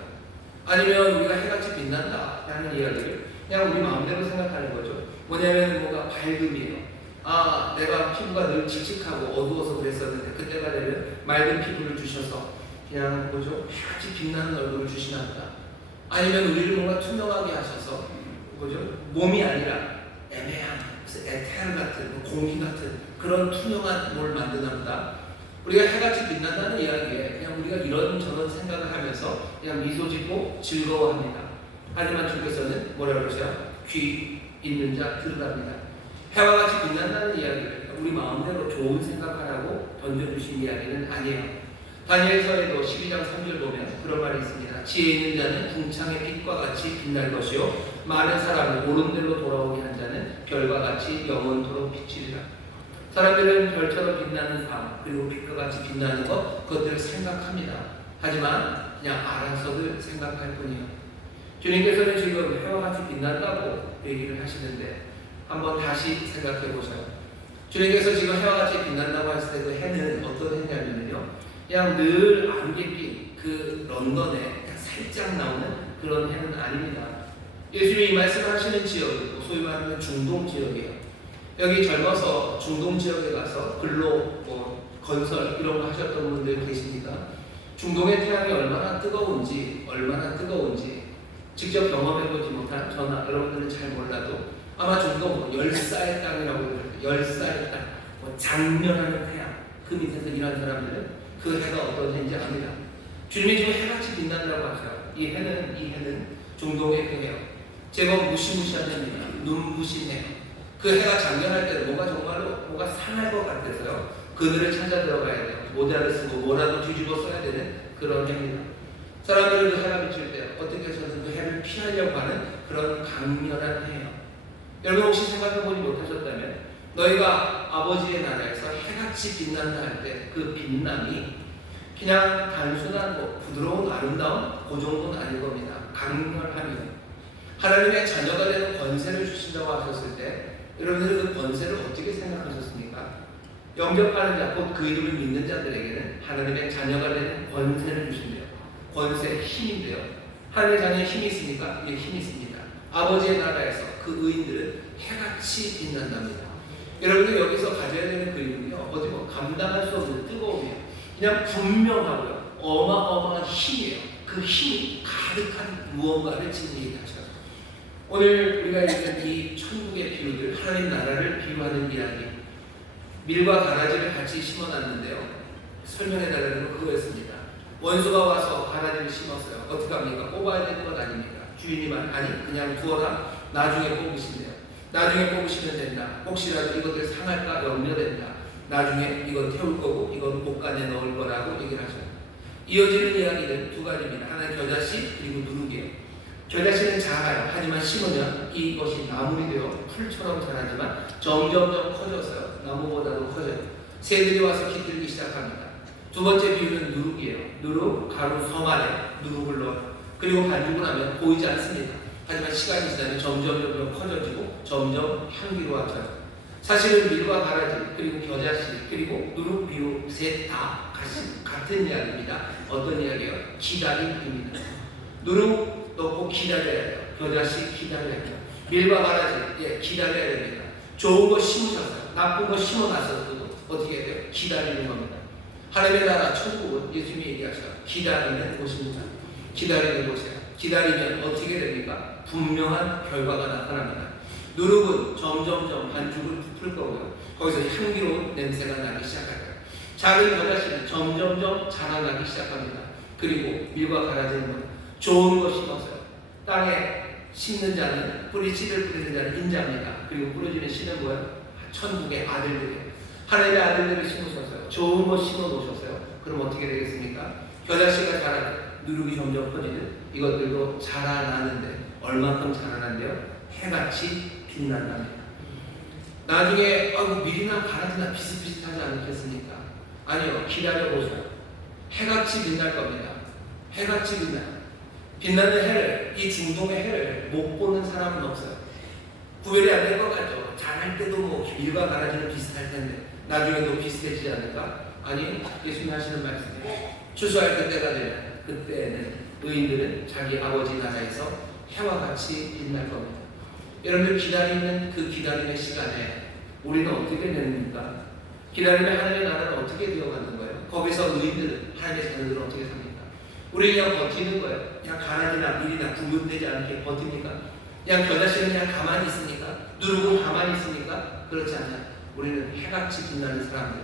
아니면 우리가 해같이 빛난다라는 이야기를 그냥 우리 마음대로 생각하는 거죠. 뭐냐면 뭔가 밝음이에요. 내가 피부가 늘 칙칙하고 어두워서 그랬었는데 그때가 되면 맑은 피부를 주셔서 그냥 뭐죠? 해같이 빛나는 얼굴을 주시나 보다. 아니면 우리를 뭔가 투명하게 하셔서 뭐죠? 몸이 아니라 애매한 에테르 같은 공기 같은 그런 투명한 뭘 만드나 보다. 우리가 해같이 빛난다는 이야기에 그냥 우리가 이런저런 생각을 하면서 그냥 미소 짓고 즐거워합니다. 하지만 주께서는 뭐라고 그러세요? 귀 있는 자 들으랍니다. 해와 같이 빛난다는 이야기를 우리 마음대로 좋은 생각하라고 던져주신 이야기는 아니에요. 다니엘서에도 12장 3절 보면 그런 말이 있습니다. 지혜 있는 자는 궁창의 빛과 같이 빛날 것이요 많은 사람을 옳은 대로 돌아오게 한 자는 별과 같이 영원토록 비치리라. 사람들은 별처럼 빛나는 삶 그리고 빛과 같이 빛나는 것 그것들을 생각합니다. 하지만 그냥 알아서들 생각할 뿐이에요. 주님께서는 지금 해와 같이 빛난다고 얘기를 하시는데 한번 다시 생각해 보세요. 주님께서 지금 해와 같이 빛난다고 했을 때 그 해는 어떤 해냐면요 그냥 늘 안개 낀 그 런던에 그냥 살짝 나오는 그런 해는 아닙니다. 예수님이 이 말씀을 하시는 지역은 소위 말하는 중동 지역이에요. 여기 젊어서 중동 지역에 가서 근로 건설 이런 거 하셨던 분들 계십니까? 중동의 태양이 얼마나 뜨거운지 직접 경험해보지 못한 저나 여러분들은 잘 몰라도 아마 중동 열사의 땅이라고 그러죠. 열사의 땅, 장렬하는 태양 그 밑에서 일하는 사람들은 그 해가 어떤 해인지 압니다. 주님이 지금 해같이 빛난다고 하셔요. 이 해는 중동의 그 해요. 제법 무시무시한 해입니다. 눈부신 해. 그 해가 장렬할 때는 뭐가 상할 것 같아서요. 그늘을 찾아 들어가야 돼요. 모자를 쓰고 뭐라도 뒤집어 써야 되는 그런 해입니다. 사람들은 그 해가 비칠 때 어떻게 해서든 그 해를 피하려고 하는 그런 강렬한 해예요. 여러분 혹시 생각해보지 못하셨다면 너희가 아버지의 나라에서 해같이 빛난다 할 때 그 빛남이 그냥 단순한 부드러운 아름다움 그 정도는 아닐 겁니다. 강렬하며 하나님의 자녀가 되는 권세를 주신다고 하셨을 때 여러분들은 그 권세를 어떻게 생각하셨습니까? 영접하는 자, 곧 그 이름을 믿는 자들에게는 하나님의 자녀가 되는 권세를 주신대요. 권세, 힘인데요. 하나님의 자녀의 힘이 있습니까? 예, 힘이 있습니다. 아버지의 나라에서 그 의인들은 해같이 빛난답니다. 여러분들 여기서 가져야 되는 그림은요, 어디 감당할 수 없는 뜨거움이에요. 그냥 분명하고요, 어마어마한 힘이에요. 그 힘이 가득한 무언가를 진리하죠. 오늘 우리가 읽은 이 천국의 비유들, 하나님 나라를 비유하는 이야기, 밀과 가라지를 같이 심어놨는데요. 설명해달라는 건 그거였습니다. 원수가 와서 가라지를 심었어요. 어떻게 합니까? 뽑아야 되는 건 아닙니까? 주인이만 아니 그냥 두어라. 나중에 뽑으신대요. 나중에 뽑으시면 된다. 혹시라도 이것들 상할까 염려된다. 나중에 이건 태울 거고 이건 목간에 넣을 거라고 얘기를 하셔요. 이어지는 이야기는 두 가지입니다. 하나는 겨자씨 그리고 누룩이에요. 겨자씨는 작아요. 하지만 심으면 이것이 나물이 되어 풀처럼 자라지만 점점점 커져서요. 나무보다도 커져요. 새들이 와서 깃들기 시작합니다. 두 번째 비유는 누룩이에요. 누룩, 가루, 섬 안에 누룩을 넣어요. 그리고 반죽을 하면 보이지 않습니다. 하지만 시간이 지나면 점점 커져지고 점점 향기로워져요. 사실은 밀과 가라지, 그리고 겨자씨, 그리고 누룩 비유 셋 다 같은 이야기입니다. 어떤 이야기예요? 기다림입니다. 누룩 넣고 기다려야 돼요. 겨자씨 기다려야 돼요. 밀과 가라지, 예, 기다려야 됩니다. 좋은 거 심으셨어요. 나쁜 거 심어놨어도 어떻게 해야 돼요? 기다리는 겁니다. 하나님의 나라 천국은 예수님이 얘기하셔요. 기다리는 곳입니다. 기다리는 곳이에요. 기다리면 어떻게 됩니까? 분명한 결과가 나타납니다. 누룩은 점점점 반죽을 부풀 거고요. 거기서 향기로운 냄새가 나기 시작할 거예요. 작은 겨자씨는 점점점 자라나기 시작합니다. 그리고 밀과 가라지는 좋은 거 심었어요. 땅에 심는 자는 씨를 뿌리는 자는 인자입니다. 그리고 뿌려지는 씨는 뭐예요? 천국의 아들들이에요. 하나님의 아들들을 심으셨어요. 좋은 거 심어 놓으셨어요. 그럼 어떻게 되겠습니까? 겨자씨가 자라고 누룩이 점점 커지는 이것들도 자라나는데 얼만큼 자라난데요? 해같이 빛난답니다. 나중에 밀이나 가라지나 비슷비슷하지 않겠습니까? 아니요. 기다려보세요. 해같이 빛날 겁니다. 해같이 빛나는 해를, 이 중동의 해를 못 보는 사람은 없어요. 구별이 안 될 것 같죠? 자랄 때도 밀과 가라지는 비슷할 텐데 나중에도 비슷해지지 않을까? 아니, 예수님이 하시는 말씀이에요. 추수할 그때가 되면 그때는 의인들은 자기 아버지 나라에서 해와 같이 빛날 겁니다. 여러분들 기다리는 그 기다림의 시간에 우리는 어떻게 됩니까? 기다리면 하나님의 나라는 어떻게 되어가는 거예요? 거기서 의인들은 하나님의 자녀들은 어떻게 삽니까? 우리는 그냥 버티는 거예요. 그냥 가라지나 밀이나 구분되지 않게 버팁니까? 그냥 겨자씨는 그냥 가만히 있습니까? 누룩은 가만히 있습니까? 그렇지 않아요. 우리는 해같이 빛나는 사람들,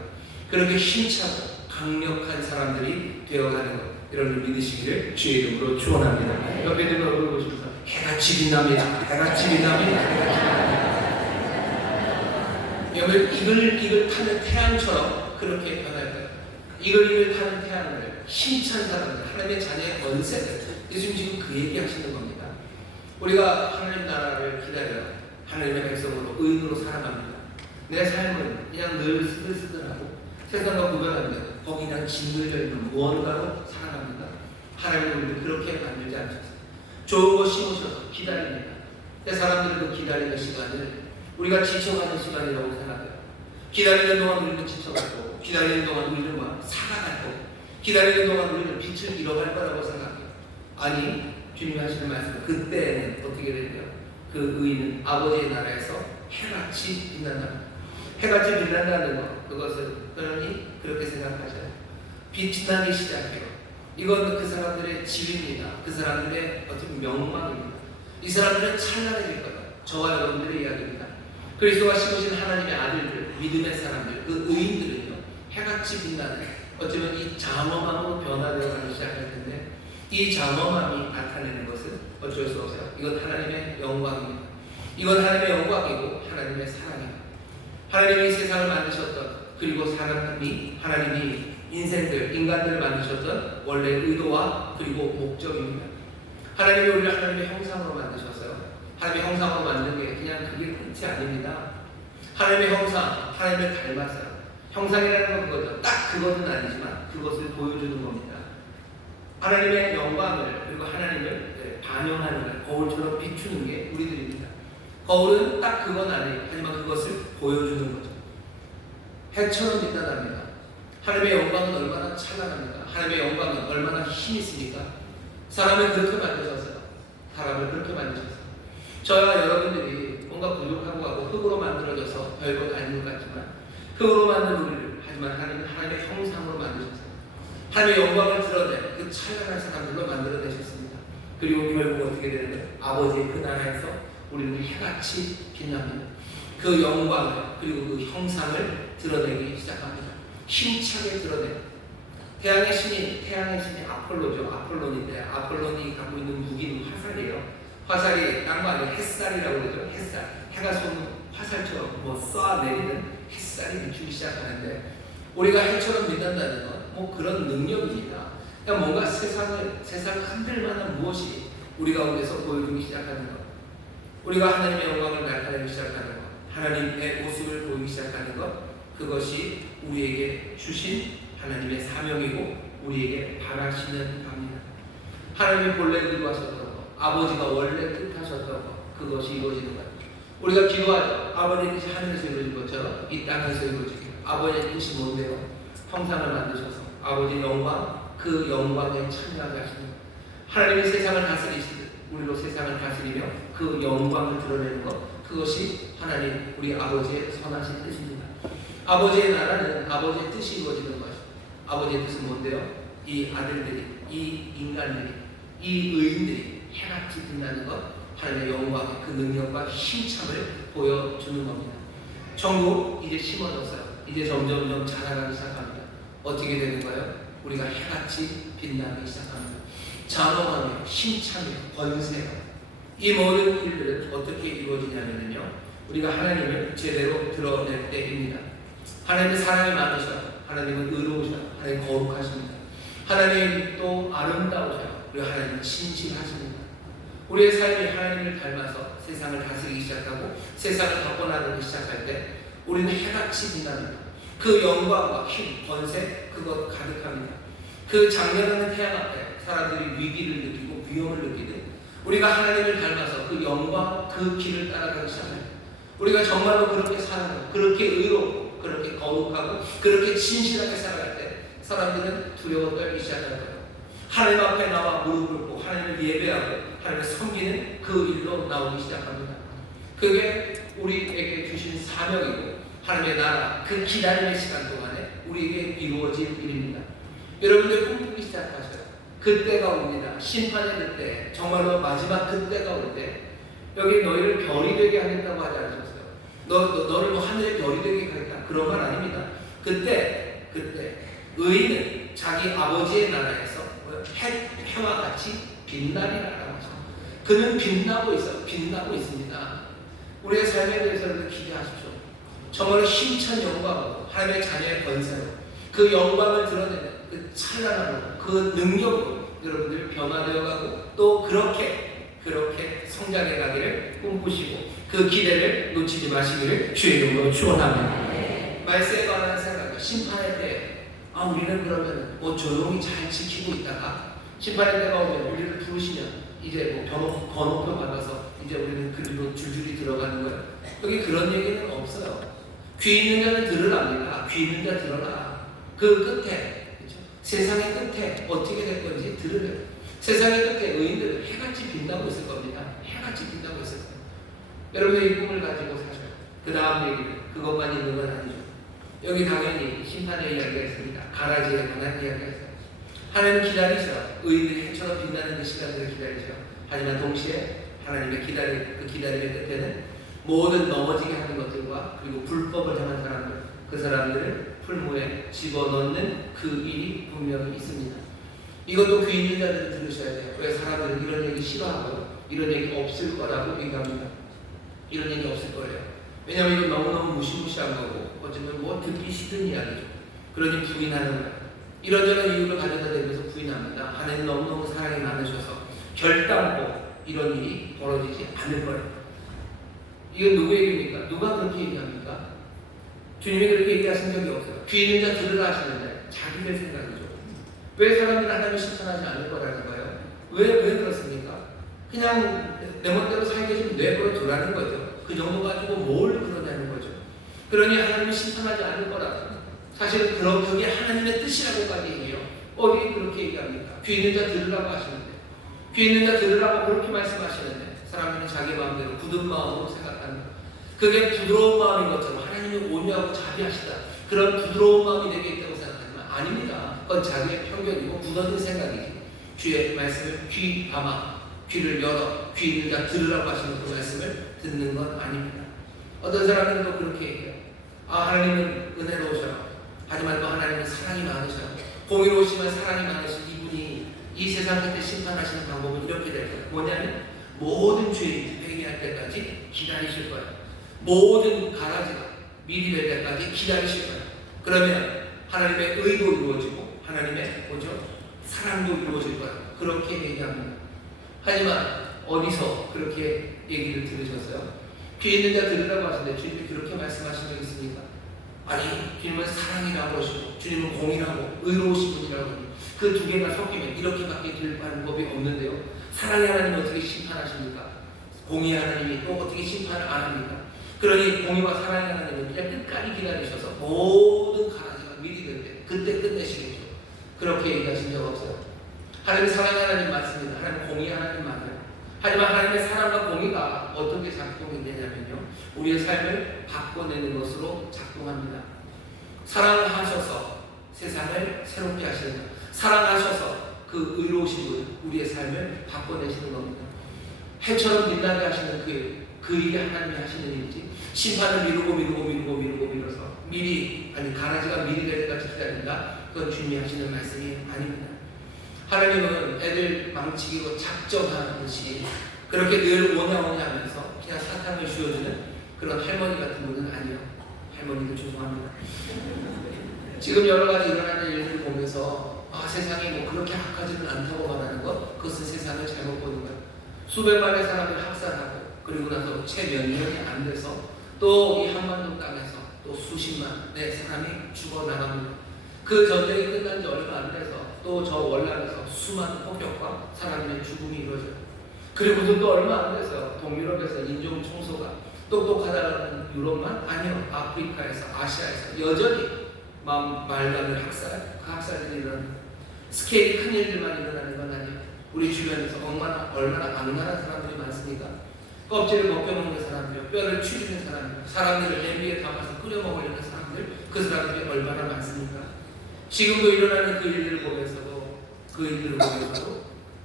그렇게 힘차고 강력한 사람들이 되어가는 것, 여러분 믿으시기를 주의 이름으로 축원합니다. 옆에 있는 얼굴 보시면서 해같이 빛납니다. 해같이 빛납니다. 여러분 이글 타는 태양처럼 그렇게 변할 거예요. 이글 타는 태양을 힘찬 사람들, 하나님의 자녀의 권세들, 예수님 지금 그 얘기하시는 겁니다. 우리가 하나님 나라를 기다려 하나님의 백성으로 의인으로 살아갑니다. 내 삶은 그냥 늘 스들스들하고 세상과 구별하며 거기 그냥 짓눌려 있는 무언가로 살아갑니다. 하나님은 우리를 그렇게 만들지 않으셨어요. 좋은 거 심으셔서 기다립니다. 근데 사람들은 그 기다리는 시간을 우리가 지쳐가는 시간이라고 생각해요. 기다리는 동안 우리는 지쳐가고, 기다리는 동안 우리는 사가갈 거고, 기다리는 동안 우리는 빛을 잃어갈 거라고 생각해요. 아니, 주님이 하시는 말씀은 그때는 어떻게 될까요? 그 의인은 아버지의 나라에서 해같이 빛난다. 해같이 빛난다는 것, 그것을 여러분이 그렇게 생각하셔요. 빛이 나기 시작해요. 이건 그 사람들의 집입니다. 그 사람들의 어떤 명망입니다. 이 사람들은 찬란해질 거예요. 저와 여러분들의 이야기입니다. 그리스도가 심으신 하나님의 아들들, 믿음의 사람들, 그 의인들은요, 해같이 빛나는, 어쩌면 이 장엄함으로 변화되어가기 시작할 텐데, 이 장엄함이 나타내는 것은 어쩔 수 없어요. 이건 하나님의 영광입니다. 이건 하나님의 영광이고 하나님의 사랑입니다. 하나님이 세상을 만드셨던, 그리고 하나님이 인간들을 만드셨던 원래 의도와 그리고 목적입니다. 하나님이 우리를 하나님의 형상으로 만드셨어요. 하나님의 형상으로 만든 게 그냥 그게 끝이 아닙니다. 하나님의 형상, 하나님을 닮았어요. 형상이라는 건 그거죠. 딱 그것은 아니지만 그것을 보여주는 겁니다. 하나님의 영광을 그리고 하나님을 반영하는 거울처럼 비추는 게 우리들입니다. 거울은 딱 그건 아니에요. 하지만 그것을 보여주는 거죠. 해처럼 빛나답니다. 하나님의 영광은 얼마나 찬란합니까? 하나님의 영광은 얼마나 힘이 있습니까? 사람을 그렇게 만드셨어요. 사람을 그렇게 만드셨어요. 저와 여러분들이 뭔가 부족하고 하고 흙으로 만들어져서 별것 아닌 것 같지만 흙으로 만든 우리를 하지만 하나님은 하나님의 형상으로 만드셨어요. 하나님의 영광을 드러낸 그 찬란한 사람들로 만들어내셨습니다. 그리고 결국 어떻게 되는 거예요? 아버지의 그 나라에서 우리는 해같이 빛납니다. 그 영광을 그리고 그 형상을 드러내기 시작합니다. 힘차게 드러내요. 태양의 신이 아폴로죠. 아폴론인데 아폴론이 갖고 있는 무기는 화살이에요. 화살이 딴 거 아니에요. 햇살이라고 그러죠. 햇살. 해가 쏘는 화살처럼 쏴내리는 햇살이 비추기 시작하는데 우리가 해처럼 빛난다는 건 그런 능력입니다. 그러니까 뭔가 세상을 흔들 만한 무엇이 우리 가운데서 보여주기 시작하는 것. 우리가 하나님의 영광을 나타내기 시작하는 것. 하나님의 모습을 보이기 시작하는 것. 그것이 우리에게 주신 하나님의 사명이고 우리에게 바라시는 바입니다. 하나님이 본래 의도하셨던 것, 아버지가 원래 뜻하셨던 것, 그것이 이루어지는 것. 우리가 기도하죠. 아버지의 뜻이 하늘에서 이루어진 것처럼 이 땅에서 이루어지길. 아버지의 뜻이 뭔데요? 형상을 만드셔서 아버지의 영광, 그 영광에 참여하게 하시는 것. 하나님이 세상을 다스리시듯 우리로 세상을 다스리며 그 영광을 드러내는 것. 그것이 하나님 우리 아버지의 선하신 뜻입니다. 아버지의 나라는 아버지의 뜻이 이루어지는 것입니다. 아버지의 뜻은 뭔데요? 이 아들들이, 이 인간들이, 이 의인들이 해같이 빛나는 것, 하나님의 영광의 그 능력과 힘참을 보여주는 겁니다. 천국 이제 심어졌어요. 이제 점점점 자라나기 시작합니다. 어떻게 되는가요? 우리가 해같이 빛나기 시작합니다. 장엄하며 힘차며 권세요. 이 모든 일들은 어떻게 이루어지냐면요, 우리가 하나님을 제대로 드러낼 때입니다. 하나님의 사랑이 많으셔요. 하나님은 의로우셔요. 하나님 거룩하십니다. 하나님 또 아름다우셔요. 그리고 하나님은 신실하십니다. 우리의 삶이 하나님을 닮아서 세상을 다스리기 시작하고 세상을 바꿔나가기 시작할 때 우리는 해같이 빛납니다. 그 영광과 힘, 권세 그것 가득합니다. 그 장렬하는 태양 앞에 사람들이 위기를 느끼고 위험을 느끼듯 우리가 하나님을 닮아서 그 영광, 그 길을 따라가기 시작합니다. 우리가 정말로 그렇게 살아가고 그렇게 의롭고 그렇게 거룩하고 그렇게 진실하게 살아갈 때 사람들은 두려워 떨기 시작할 거예요. 하나님 앞에 나와 무릎을 꿇고 하나님을 예배하고 하나님을 섬기는 그 일로 나오기 시작합니다. 그게 우리에게 주신 사명이고 하나님의 나라 그 기다림의 시간 동안에 우리에게 이루어질 일입니다. 여러분들 꿈꾸기 시작하셔요. 그때가 옵니다. 심판의 그때, 정말로 마지막 그때가 올 때 여기 너희를 별이 되게 하겠다고 하지 않으셨어요. 너를 뭐 하늘의 별이 되게 하겠다 그런 말 아닙니다. 그때 의인은 자기 아버지의 나라에서 해와 같이 빛나리라고 하죠. 그는 빛나고 있어요. 빛나고 있습니다. 우리의 삶에 대해서는 기대하십시오. 정말 힘찬 영광으로 하나님의 자녀의 권세로 그 영광을 드러내는 그 찬란함으로 그 능력으로 여러분들 변화되어가고 또 그렇게 성장해 가기를 꿈꾸시고 그 기대를 놓치지 마시기를 주의 이름으로 축원합니다. 말세에 관한 생각, 심판의 때 우리는 그러면 뭐 조용히 잘 지키고 있다가 심판의 때가 오면 우리를 부르시면 이제 뭐 번호표 받아서 이제 우리는 그리로 줄줄이 들어가는 거예요. 여기 그런 얘기는 없어요. 귀 있는 자는 들으랍니다. 귀 있는 자 들어라. 그 끝에 그렇죠? 세상의 끝에 어떻게 될 건지 들으래요. 세상의 끝에 의인들은 해같이 빛나고 있을 겁니다. 해같이 빛나고 있을 겁니다. 여러분의 이 꿈을 가지고 사셔요. 그 다음 얘기는 그것만 있는 건 아니죠. 여기 당연히 심판의 이야기가 있습니다. 가라지에 관한 이야기가 있어요. 하나님 기다리셔. 의인들이 해처럼 빛나는 그 시간들을 기다리셔. 하지만 동시에 하나님의 그 기다림의 끝에는 모든 넘어지게 하는 것들과 그리고 불법을 향한 사람들, 그 사람들을 풀무에 집어넣는 그 일이 분명히 있습니다. 이것도 귀 있는 자들은 들으셔야 돼요. 왜 사람들은 이런 얘기 싫어하고 이런 얘기 없을 거라고 얘기합니다. 이런 얘기 없을 거예요. 왜냐하면 이거 너무너무 무시무시한 거고 어쩌면 뭐 듣기 싫은 이야기죠. 그러니 부인하는 거예요. 이런저런 이유를 가져다 대면서 부인합니다. 하나님 너무너무 사랑이 많으셔서 결단코 이런 일이 벌어지지 않을 거예요. 이건 누구 얘기입니까? 누가 그렇게 얘기합니까? 주님이 그렇게 얘기하신 적이 없어요. 귀 있는 자 들으라 하시는데 자기들 생각이죠. 왜 사람들은 하나님을 실천하지 않을 거라는 거예요? 왜 그렇습니까? 그냥 내 멋대로 살게 좀 내버려 두라는 거죠. 그 정도 가지고 뭘 그러냐는 거죠. 그러니 하나님이 심판하지 않을 거라. 사실은 그게 하나님의 뜻이라고까지 얘기해요. 어디 그렇게 얘기합니까? 귀 있는 자 들으라고 하시는데, 귀 있는 자 들으라고 그렇게 말씀하시는데 사람들은 자기 마음대로 굳은 마음으로 생각하는 것. 그게 부드러운 마음인 것처럼 하나님이 온유하고 자비하시다, 그런 부드러운 마음이 내게 있다고 생각하지만 아닙니다. 그건 자기의 편견이고 굳어진 생각이지. 주의 말씀을 귀 감아, 귀를 열어, 귀 있는 자 들으라고 하시는 그 말씀을 듣는 건 아닙니다. 어떤 사람들은 또 그렇게 얘기해요. 하나님은 은혜로우셔. 하지만 또 하나님은 사랑이 많으셔. 공의로우시면 사랑이 많으신 이분이 이 세상 끝에 심판하시는 방법은 이렇게 될 거예요. 뭐냐면 모든 죄인이 회개할 때까지 기다리실 거예요. 모든 가라지가 미리 될 때까지 기다리실 거예요. 그러면 하나님의 의도 이루어지고 하나님의 사랑도 이루어질 거예요. 그렇게 얘기합니다. 하지만 어디서 그렇게 얘기를 들으셨어요? 귀 있는 자 들으라고 하시는데 주님이 그렇게 말씀하신 적 있습니까? 아니, 주님은 사랑이라고 하시고 주님은 공이라고 의로우신 분이라고 하니 그 두 개가 섞이면 이렇게밖에 될 방법이 없는데요. 사랑의 하나님이 어떻게 심판하십니까? 공의의 하나님이 또 어떻게 심판을 안 합니까? 그러니 공의와 사랑의 하나님은 그냥 끝까지 기다리셔서 모든 가라지가 미리 될 때 그때 끝내시겠죠. 그렇게 얘기하신 적 없어요. 하나님 사랑의 하나님 맞습니다. 하나님 공의의 하나님 맞아요. 하지만 하나님의 사랑과 공의가 어떻게 작동이 되냐면요, 우리의 삶을 바꿔내는 것으로 작동합니다. 사랑하셔서 세상을 새롭게 하시는 것, 사랑하셔서 그 의로우신 분, 우리의 삶을 바꿔내시는 겁니다. 해처럼 빛나게 하시는 그 일이 하나님이 하시는 일이지, 심판을 미루고 미리, 가라지가 미리 될 때까지 기다린다, 그건 주님이 하시는 말씀이 아닙니다. 하나님은 애들 망치기로 작정하듯이 그렇게 늘 오냐 하면서 그냥 사탕을 쥐어주는 그런 할머니 같은 분은 아니에요. 할머니들 죄송합니다. 지금 여러 가지 일어나는 일들을 보면서 세상이 뭐 그렇게 악하지는 않다고 말하는 것, 그것은 세상을 잘못 보는 거예요. 수백만의 사람을 학살하고 그리고 나서 채 몇 년이 안 돼서 또 이 한반도 땅에서 또 수십만의 사람이 죽어나갑니다. 그 전쟁이 끝난 지 얼마 안 돼서 또 저 월남에서 수많은 폭격과 사람들의 죽음이 이루어져요. 그리고도 또 얼마 안 돼서 동유럽에서 인종 청소가 똑똑하다는 유럽만 아니요, 아프리카에서 아시아에서 여전히 말단을 그 학살들이 일어납니다. 스케일이 큰 일들만 일어나는 건 아니에요. 우리 주변에서 얼마나 악랄한 사람들이 많습니까? 껍질을 벗겨먹는 사람들, 뼈를 추리는 사람들, 사람들을 냄비에 담아서 끓여 먹으려는 사람들, 그 사람들이 얼마나 많습니까? 지금도 일어나는 그 일들을 보면서도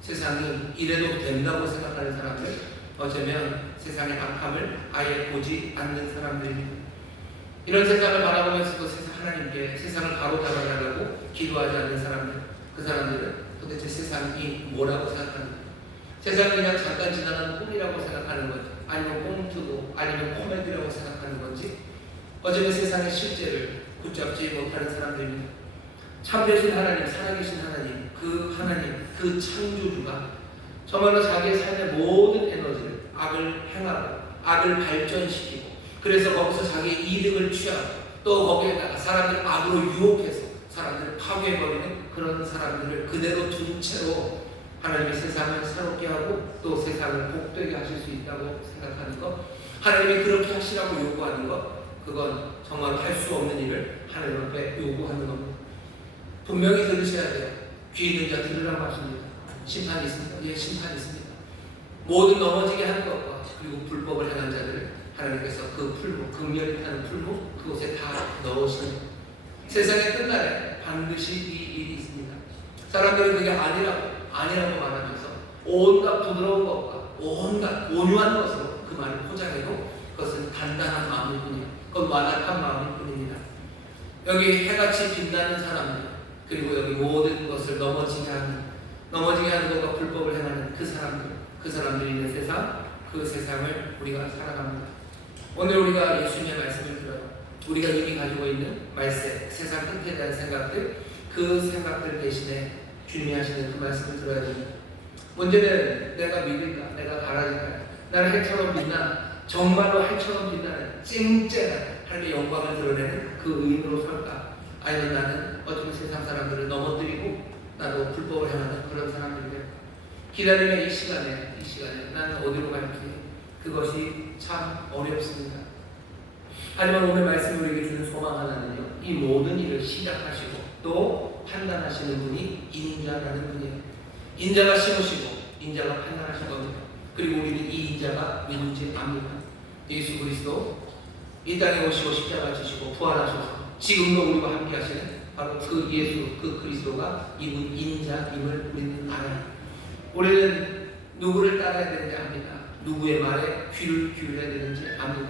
세상이 이래도 된다고 생각하는 사람들, 어쩌면 세상의 악함을 아예 보지 않는 사람들입니다. 이런 세상을 바라보면서도 하나님께 세상을 가로잡아달라고 기도하지 않는 사람들, 그 사람들은 도대체 세상이 뭐라고 생각하는가? 세상이 그냥 잠깐 지나가는 꿈이라고 생각하는 건지, 아니면 꽁트고 아니면 코미디라고 생각하는 건지, 어쩌면 세상의 실제를 붙잡지 못하는 사람들입니다. 참되신 하나님, 살아계신 하나님, 그 창조주가 정말로 자기의 삶의 모든 에너지를 악을 행하고 악을 발전시키고, 그래서 거기서 자기의 이득을 취하고 또 거기에다가 사람들을 악으로 유혹해서 사람들을 파괴해버리는 그런 사람들을 그대로 둔 채로 하나님이 세상을 새롭게 하고 또 세상을 복되게 하실 수 있다고 생각하는 것, 하나님이 그렇게 하시라고 요구하는 것, 그건 정말 할 수 없는 일을 하나님 앞에 요구하는 겁니다. 분명히 들으셔야 돼요. 귀 있는 자 들으라고 하십니다. 심판이 있습니다. 예, 심판이 있습니다. 모든 넘어지게 하는 것과 그리고 불법을 행한 자들을 하나님께서 그 풀무, 극렬히 타는 풀무, 그곳에 다 넣으시는 것. 세상의 끝날에 반드시 이 일이 있습니다. 사람들이 그게 아니라고 말하면서 온갖 부드러운 것과 온갖 온유한 것으로 그 말을 포장해도 그것은 단단한 마음일 뿐이에요. 그건 완악한 마음일 뿐입니다. 여기 해같이 빛나는 사람들, 그리고 여기 모든 것을 넘어지게 하는 것과 불법을 행하는 그 사람들이 있는 세상, 그 세상을 우리가 살아갑니다. 오늘 우리가 예수님의 말씀을 들어요. 우리가 이미 가지고 있는 말세, 세상 끝에 대한 생각들, 그 생각들 대신에 주님이 하시는 그 말씀을 들어야 됩니다. 문제는 내가 믿을까? 내가 바라질까? 나는 해처럼 빛나? 정말로 해처럼 빛나는 쨍쨍한 하나님의 영광을 드러내는 그 의인으로 살까? 아니면 나는 어쩌면 세상 사람들을 넘어뜨리고 나도 불법을 행하는 그런 사람들이 될까? 기다림의 이 시간에 나는 어디로 갈지 그것이 참 어렵습니다. 하지만 오늘 말씀 우리에게 주는 소망 하나는요, 이 모든 일을 시작하시고 또 판단하시는 분이 인자라는 분이에요. 인자가 심으시고 인자가 판단하신 겁니다. 그리고 우리는 이 인자가 누군지 압니다. 예수 그리스도 이 땅에 오시고 십자가 지시고 부활하셔서 지금도 우리와 함께 하시는 바로 그 예수, 그 그리스도가 이분 인자임을 우리는 알아요. 우리는 누구를 따라야 되는지 압니다. 누구의 말에 귀를 기울여야 되는지 압니다.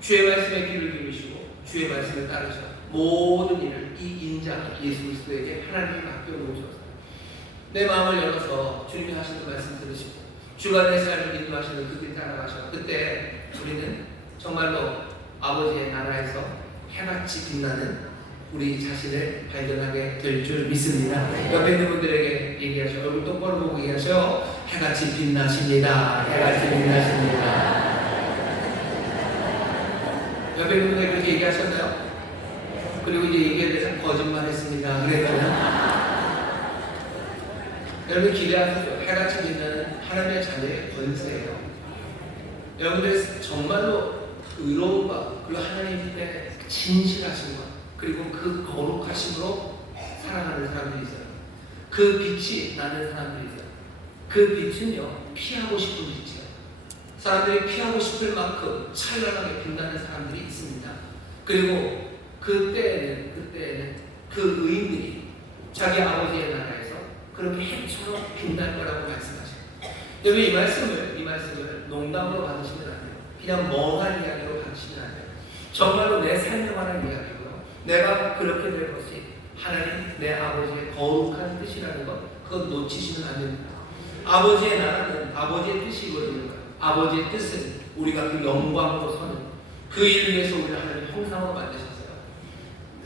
주의 말씀에 귀를 기울이시고 주의 말씀을 따르셔 모든 일을 이 인자 예수 그리스도에게 하나님이 맡겨놓으셨어요. 내 마음을 열어서 주님이 하시는 말씀 들으시고 주가 내 삶을 인도하시는 그 길 따라가셔. 그때 우리는 정말로 아버지의 나라에서 해같이 빛나는 우리 자신을 발견하게 될 줄 믿습니다. 옆에 있는 분들에게 얘기하셔. 얼굴 똑바로 보고 얘기하셔. 해같이 빛나십니다. 해같이 빛나십니다. 옆에 있는 분들에게 그렇게 얘기하셨나요? 그리고 이제 얘기에 대해서 거짓말했습니다. 그랬잖아요. 여러분 기대하시죠. 해같이 빛나는 하나님의 자녀의 권세예요. 여러분들 정말로 의로움과 그리고 하나님의 진실하심과 그리고 그 거룩하심으로 살아가는 사람들이 있어요. 그 빛이 나는 사람들이 있어요. 그 빛은요, 피하고 싶은 빛이에요. 사람들이 피하고 싶을 만큼 찬란하게 빛나는 사람들이 있습니다. 그리고 그때에는 그 의인들이 자기 아버지의 나라에서 그렇게 해처럼 빛날 거라고 말씀하셔요. 여러분 이 말씀을 농담으로 받으시면 안 돼요. 그냥 멍한 이야기로 받으시면 안 돼요. 정말로 내 삶에 관한 이야기고요. 내가 그렇게 될 것이 하나님 내 아버지의 거룩한 뜻이라는 것, 그건 놓치시면 안 됩니다. 아버지의 나라는 아버지의 뜻이 이루어지는 거예요. 아버지의 뜻은 우리가 그 영광으로 서는 그 일 위해서 우리를 하나님 형상으로 만드셨어요.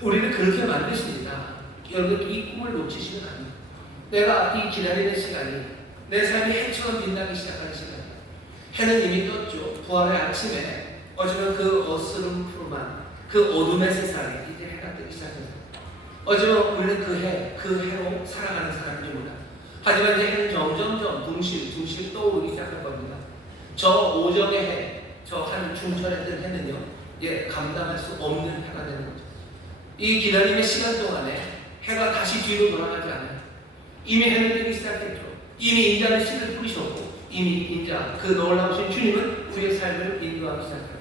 우리를 그렇게 만드십니다. 여러분 이 꿈을 놓치시면 안 돼요. 내가 이 기다리는 시간이 내 삶이 해처럼 빛나기 시작하는 시간이에요. 해는 이미 떴죠. 부활의 아침에 어쩌면 그 어스름푸름한 그 어둠의 세상에 이제 해가 뜨기 시작했어요. 어쩌면 우리는 그 해로 살아가는 사람입니다. 하지만 이제 해는 점점점 둥실 떠오르기 시작할 겁니다. 저 오정의 해, 저 한 중천에 뜬 해는요, 감당할 수 없는 해가 되는 거죠. 이 기다림의 시간 동안에 해가 다시 뒤로 돌아가지 않아요. 이미 해는 뜨기 시작했죠. 이미 인자는 씨를 뿌리셨고 이미 인자 그 놀라우신 주님은 우리의 삶을 인도하기 시작해요.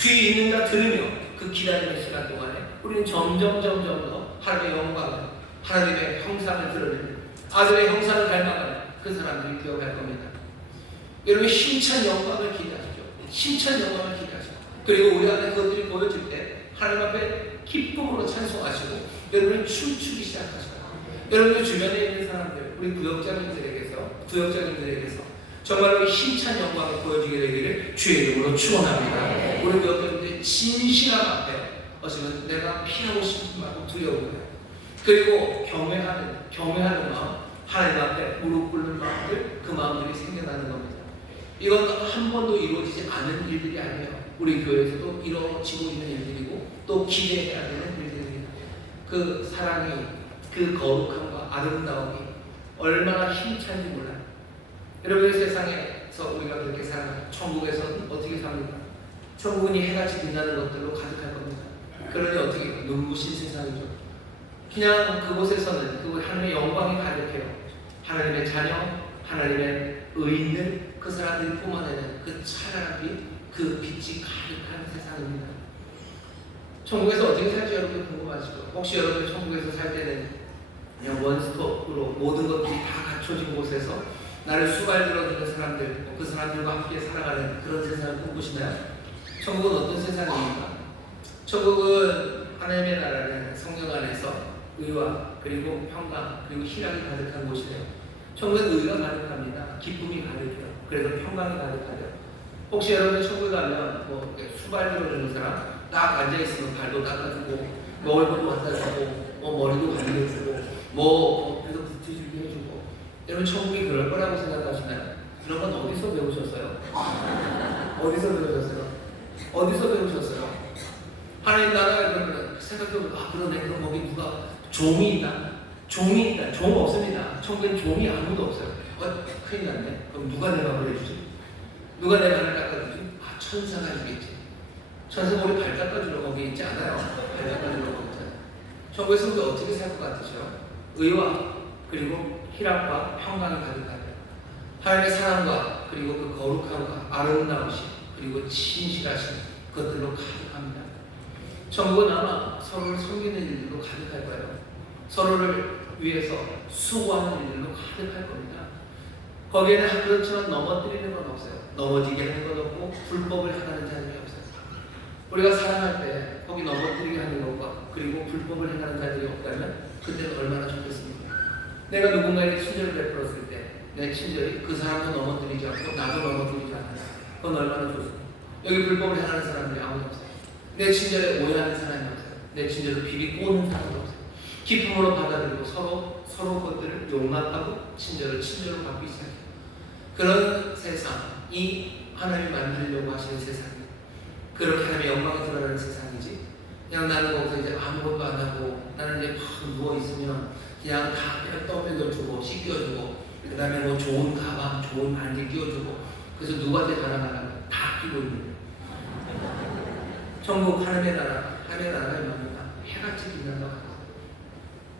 귀 있는 자 들으며 그 기다림의 시간 동안에 우리는 점점 더 하나님의 영광을, 하나님의 형상을 드러내는 아들의 형상을 닮아가는 그 사람들이 되어갈 겁니다. 여러분 힘찬 영광을 기대하시죠. 힘찬 영광을 기대하시죠. 그리고 우리 안에 그것들이 보여질 때 하나님 앞에 기쁨으로 찬송하시고 여러분이 춤추기 시작하셔요. 여러분들 주변에 있는 사람들, 우리 구역장님들에게서 정말로 힘찬 영광을 보여주게 되기를 주의 이름으로 축원합니다. 우리 구역장님들의 진실함 앞에 어쩌면 내가 피하고 싶은 마음, 두려워요. 그리고 경외하는 마음, 하나님 앞에 무릎 꿇는 마음들, 그 마음들이 생겨나는 겁니다. 이건 한 번도 이루어지지 않은 일들이 아니에요. 우리 교회에서도 이루어지고 있는 일들이고 또 기대해야 되는 일들입니다. 그 사랑이, 그 거룩함과 아름다움이 얼마나 힘찬지 몰라요. 여러분 세상에서 우리가 그렇게 살아요. 천국에서는 어떻게 삽니까? 천국은 이 해같이 빛나는 것들로 가득할 겁니다. 그러니 어떻게 눈부신 세상이죠. 그냥 그곳에서는 그 하나님의 영광이 가득해요. 하나님의 자녀, 하나님의 의인들, 그 사람들이 뿜어내는 그 찬란한 빛, 그 빛이 가득한 세상입니다. 천국에서 어떻게 살지 여러분 궁금하시죠? 혹시 여러분이 천국에서 살 때는 그냥 원스톱으로 모든 것들이 다 갖춰진 곳에서 나를 수발들어주는 사람들, 그 사람들과 함께 살아가는 그런 세상을 꿈꾸시나요? 천국은 어떤 세상입니까? 천국은 하나님의 나라는 성령 안에서 의와 그리고 평강 그리고 희락이 가득한 곳이에요. 천국은 의가 가득합니다. 기쁨이 가득해요. 그래서 평강이 가득하죠. 혹시 여러분 천국 가면 수발 들어주는 사람 딱 앉아있으면 발도 닦아주고 먹을 것도 갖다 주고 머리도 감겨주고 그래서 붙여주게 해주고 여러분 천국이 그럴 거라고 생각하시나요? 그런 건 어디서 배우셨어요? 어디서 배우셨어요? 어디서 배우셨어요? 하나님 나라에 그러면 생각해보면 그러네. 그럼 거기 누가 종이 있나? 종이 있다. 종 없습니다. 천국엔 종이 아무도 없어요. 큰일 났네. 그럼 누가 내 마음을 해주지? 누가 내 발을 닦아주지? 천사가 주겠지. 천사가 우리 발 닦아주러 거기 있지 않아요. 발 닦아주러 거기 있잖아요. 천국에서 우리 어떻게 살 것 같으셔요? 의와 그리고 희락과 평강이 가득하다. 하나님의 사랑과 그리고 그 거룩함과 아름다우심 그리고 진실하심 그것들로 가득합니다. 천국은 아마 서로를 섬기는 일들로 가득할 거예요. 서로를 위해서 수고하는 일들로 가득할 겁니다. 거기에는 그렇지만 넘어뜨리는 건 없어요. 넘어지게 하는 건 없고 불법을 행하는 자들이 없어요. 우리가 사랑할 때 거기 넘어뜨리게 하는 것과 그리고 불법을 행하는 자들이 없다면 그때는 얼마나 좋겠습니까? 내가 누군가에게 친절을 베풀었을 때 내 친절이 그 사람도 넘어뜨리지 않고 나도 넘어뜨리지 않아요. 그건 얼마나 좋습니까? 여기 불법을 행하는 사람들이 아무도 없어요. 내 친절에 오해하는 사람이 없어요. 내 친절을 비비고 오는 사람도 없어요. 기쁨으로 받아들이고 서로 것들을 용납하고 친절로 받기 시작해요. 그런 세상이 하나님이 만들려고 하시는 세상이에요. 그렇게 하나님의 영광이 드러나는 세상이지. 그냥 나는 거기서 이제 아무것도 안 하고 나는 이제 막 누워 있으면 그냥 다 떠먹여주고 씻겨주고 그 다음에 뭐 좋은 가방, 좋은 반지 끼워주고 그래서 누구한테 자랑하라고 다 끼고 있는 거예요. 천국 하나님의 나라가 말입니다. 해같이 빛난다.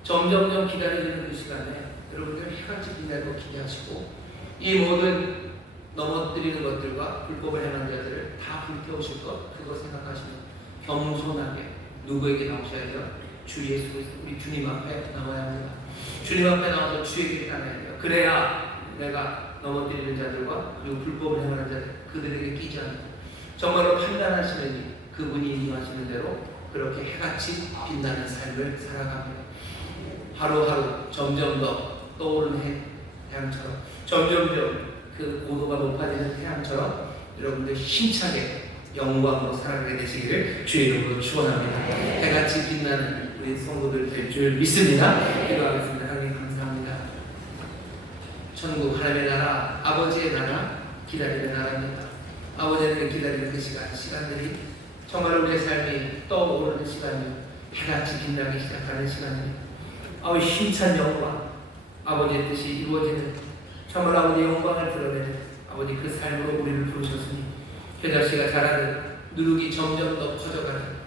점점점 기다려지는 그 시간에 여러분들 해같이 빛날 거 기대하시고 이 모든 넘어뜨리는 것들과 불법을 행하는 자들을 다 불태우실 것 그거 생각하시면 겸손하게 누구에게 나오셔야 돼요? 주 예수 그리스도 우리 주님 앞에 나와야 합니다. 주님 앞에 나와서 주에게 따라야 돼요. 그래야 내가 넘어뜨리는 자들과 그리고 불법을 행하는 자들 그들에게 끼지 않고 정말로 판단하시는 그분이 인도하시는 대로 그렇게 해같이 빛나는 삶을 살아갑니다. 하루하루 점점 더 떠오르는 태양처럼 점점점 그 고도가 높아지는 태양처럼 여러분들 힘차게 영광으로 살아가게 되시기를 주의 이름으로 축원합니다. 해같이 빛나는 우리 성도들 될 줄 믿습니다. 기도하겠습니다. 하나님 감사합니다. 천국 하나님의 나라 아버지의 나라 기다리는 나라입니다. 아버지를 기다리는 그 시간들이 정말 우리의 삶이 떠오르는 시간이요 해같이 빛나기 시작하는 시간입니다. 아버지 힘찬 영광 아버지의 뜻이 이루어지는 정말 아버지의 영광을 드러내는 아버지 그 삶으로 우리를 부르셨으니 효자씨가 자라는 누룩이 점점 더 커져가는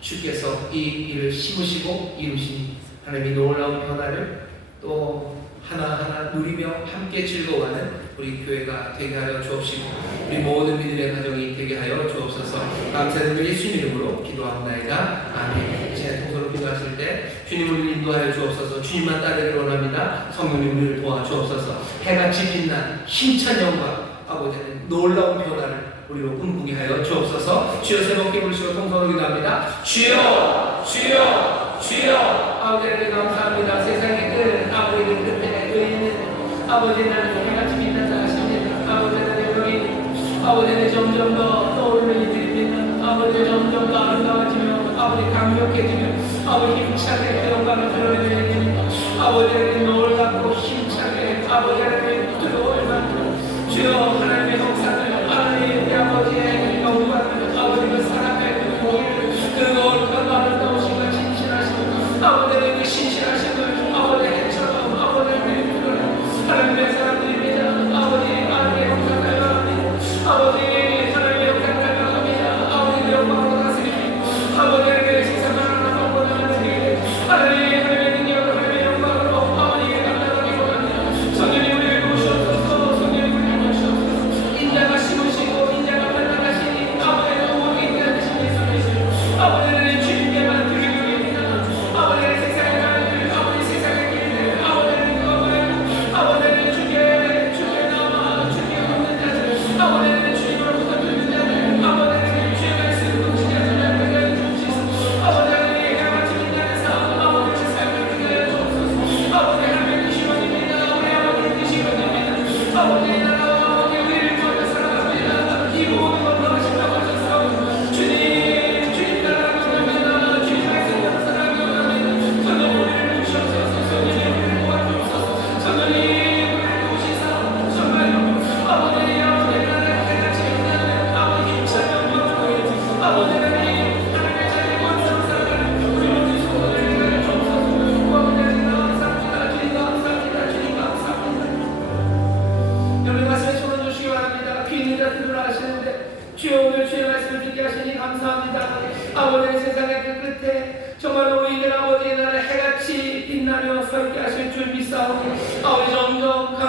주께서 이 일을 심으시고 이루시니 하나님이 놀라운 변화를 또 하나하나 누리며 함께 즐거워하는 우리 교회가 되게 하여 주옵시고 우리 모든 믿음의 가정이 되게 하여 주옵소서. 감사드리며 예수님 이름으로 기도합나이다. 아멘. 이제 통솔로 기도하실 때 주님 우리를 인도하여 주옵소서. 주님만 따르기를 원합니다. 성령님 우리를 도와주옵소서. 해같이 빛난 힘찬 영광 아버지는 놀라운 변화를 우리로 꿈꾸게 하여 주옵소서. 주여 세 번께 부르시고 통성으로 기도합니다. 주여 주여 주여 아버지에게 감사합니다. 세상의 끝 아버지의 끝에 의인은 아버지 나는 해같이 빛난다 하십니다. 아버지는 여기 아버지는 점점 더 떠오르는 이들입니다. 아버지 점점 더 아름다워지며 아버지 강력해지며 아버지 힘차게 그 영광을 드러내는 이들입니다. 아버지는 놀랍고 힘차게 아버지는 뜨거울 만큼 주여 하나님의 역사를 하나님의 아버지의 영광을 아버지의 사랑의 그 보이를 뜨거운 그 아름다우심과 진실하심을 아버지의 그 신실하심을 아버지의 해처럼 아버지의 그 하나님의 사람들입니다. 아버지 하나님의 역사를 감사합니다. 아버지 하나님의 역사를 감사합니다. 아버지의 영광으로 다스리고 아버지의 세상을 하나님 보내는 하나님의 능력을 하나님의 영광으로 아버지의 감사하기 원합니다. 성령님 우리를 도우시옵소서. 성령님 우리를 도우시옵소서. 인자가 심으시고 인자가 발달하시고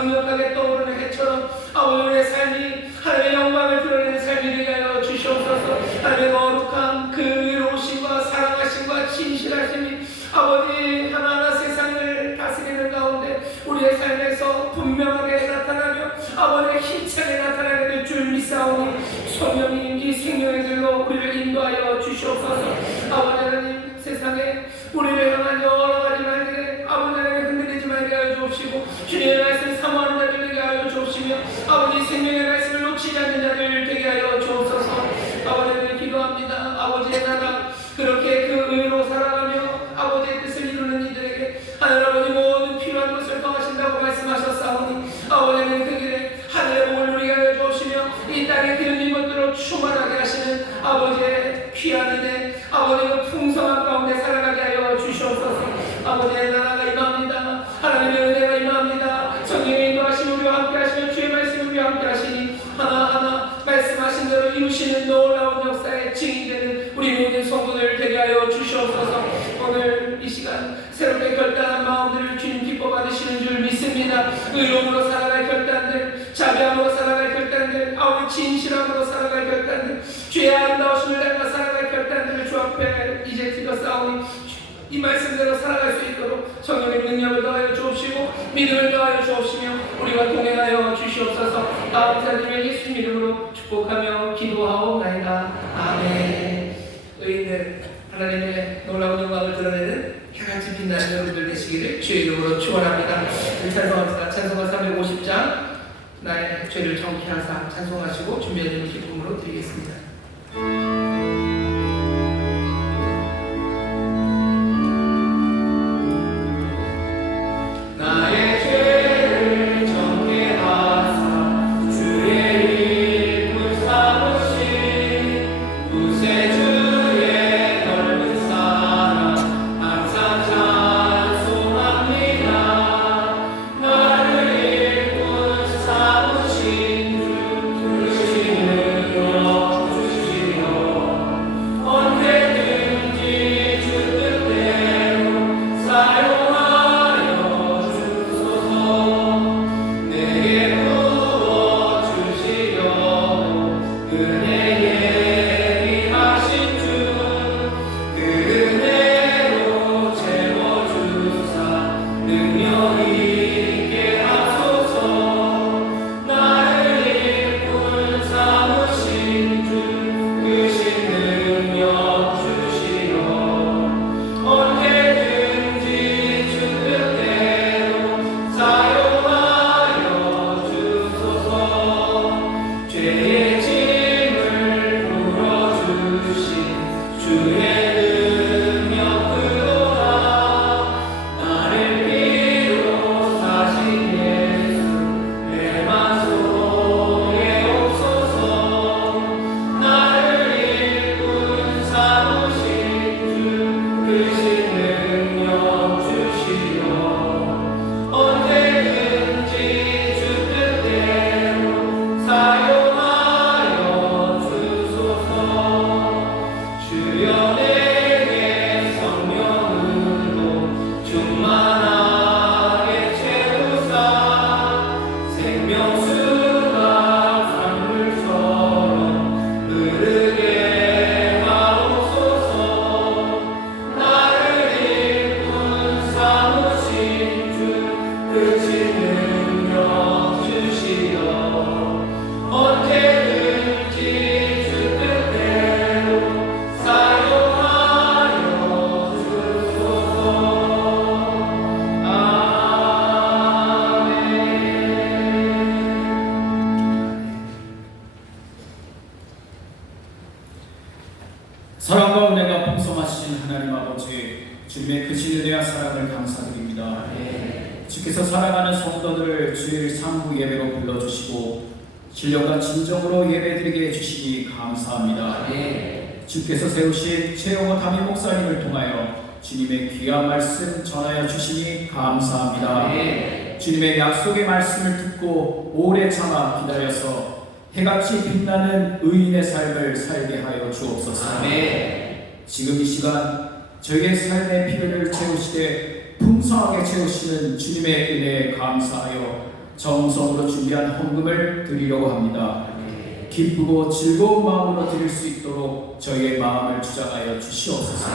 강력하게 떠오르는 해처럼 아버지의 삶이 하나님의 영광을 드러내는 삶이 되게 하여 주시옵소서. 하나님의 거룩함, 그 의로우심과 사랑하심과 진실하심이 아버지 하나하나 세상을 다스리는 가운데 우리의 삶에서 분명하게 나타나며 아버지의 힘차게 나타나게 될 줄 믿사오니 성령님 이 생명의 길로 우리를 인도하여 주시옵소서. 아버지 하나님, 세상에 우리를 향한 여러 가지 말들에 아버지 하나님 흔들리지 말게 하여 주옵시고 주님의 말씀을 사모하는 자들 되게 하여 주옵시며 아버지 생명의 말씀을 놓치지 않는 자들 되게 하여 주옵소서. 아버지 하나님 기도합니다. 아버지의 나라 그렇게 그 의로 살아가며 아버지의 뜻을 이루는 이들에게 하늘 아버지 모든 필요한 것을 더하신다고 말씀하셨사오니 아버지 하나님 그 길에 하늘의 복을 누리게 하여 주옵시며 이 땅에 기름진 것들로 충만하게 하시는 아버지의 귀한 이대 아버지의 그 풍성한 가운데 살아가게 하여 주시옵소서. 아버지의 나라가 임합니다. 하나님의 은혜가 임합니다. 성령의 인도하심이 우리와 함께 하시며 주의 말씀이 우리와 함께 하시니 하나하나 말씀하신 대로 이루시는 놀라운 역사의 증인이 되는 우리 모든 성도들 되게 하여 주시옵소서. 오늘 이 시간 새롭게 결단한 마음들을 주님 기뻐 받으시는 줄 믿습니다. 의로움으로 살아갈 결단들, 자비함으로 살아갈 결단들, 아버지 진실함으로 살아갈 결단들, 주의 아름다우심을 닮아 살아갈 결단들을 주 앞에 이제 드렸사오니 이 말씀대로 살아갈 수 있도록 성령의 능력을 더하여 주옵시고 믿음을 더하여 주옵시며 우리와 동행하여 주시옵소서. 감사드리며 예수님 이름으로 축복하며 기도하옵나이다. 아멘. 의인들 하나님의 놀라운 영광을 드러내는 해같이 빛나는 여러분들 되시기를 주의 이름으로 축원합니다. 찬송합니다. 찬송가 350장 나의 죄를 정케 하사 찬송하시고 준비해드린 기쁨으로 드리겠습니다. 사랑과 은혜가 풍성하신 하나님 아버지, 주님의 크신 은혜와 사랑을 감사드립니다. 주께서 사랑하는 성도들을 주일 상부 예배로 불러주시고 신령과 진정으로 예배드리게 해주시니 감사합니다. 주께서 세우신 최영호 담임 목사님을 통하여 주님의 귀한 말씀 전하여 주시니 감사합니다. 주님의 약속의 말씀을 듣고 오래 참아 기다려서 해같이 빛나는 의인의 삶을 살게 하여 주옵소서. 지금 이 시간 저희의 삶의 필요를 채우시되 풍성하게 채우시는 주님의 은혜에 감사하여 정성으로 준비한 헌금을 드리려고 합니다. 기쁘고 즐거운 마음으로 드릴 수 있도록 저희의 마음을 주장하여 주시옵소서.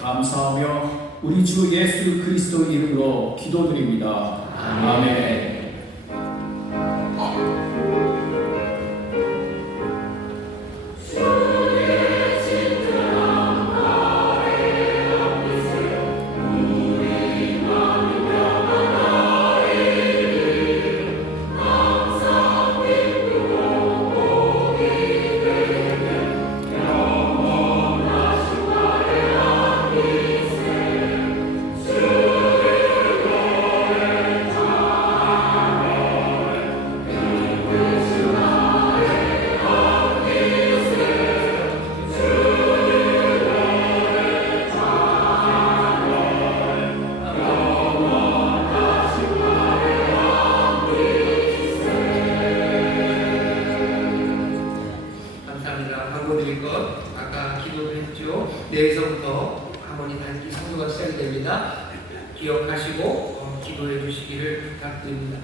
감사하며 우리 주 예수 그리스도 이름으로 기도드립니다. 아멘. 내일서부터 하모니 단기 성수가 시작이 됩니다. 기억하시고 기도해 주시기를 부탁드립니다.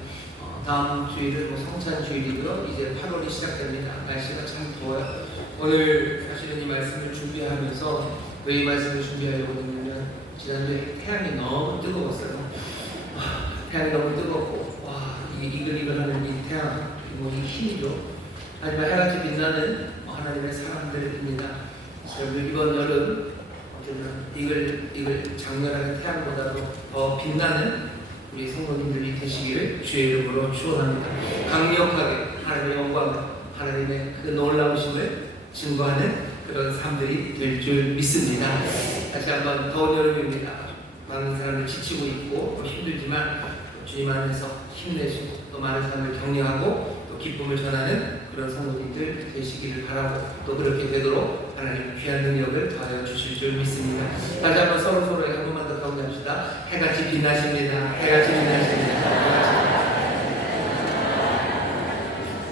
다음 주일은 성찬 주일이고요. 이제 8월이 시작됩니다. 날씨가 참 더워요. 오늘 사실은 이 말씀을 준비하면서 왜 이 말씀을 준비하려고 했냐면 지난주에 태양이 너무 뜨거웠어요. 태양이 너무 뜨겁고 이글이글하는 이 태양, 이 힘이죠. 하지만 해같이 빛나는 하나님의 사람들입니다. 여러분 이번 여름 어쩌면 이글 장렬한 태양보다도 더 빛나는 우리 성도님들이 되시기를 주의 이름으로 축원합니다. 강력하게 하나님의 영광, 하나님의 그 놀라우심을 증거하는 그런 삶들이 될 줄 믿습니다. 다시 한번 더운 여름입니다. 많은 사람들 지치고 있고 힘들지만 주님 안에서 힘내시고 또 많은 사람을 격려하고 또 기쁨을 전하는 그런 성도님들 되시기를 바라고 또 그렇게 되도록 하나님 귀한 능력을 더하여 주실 줄 믿습니다. 다시 한번 서로에게 한 번만 더 격려합시다. 해같이 빛나십니다. 해같이 빛나십니다.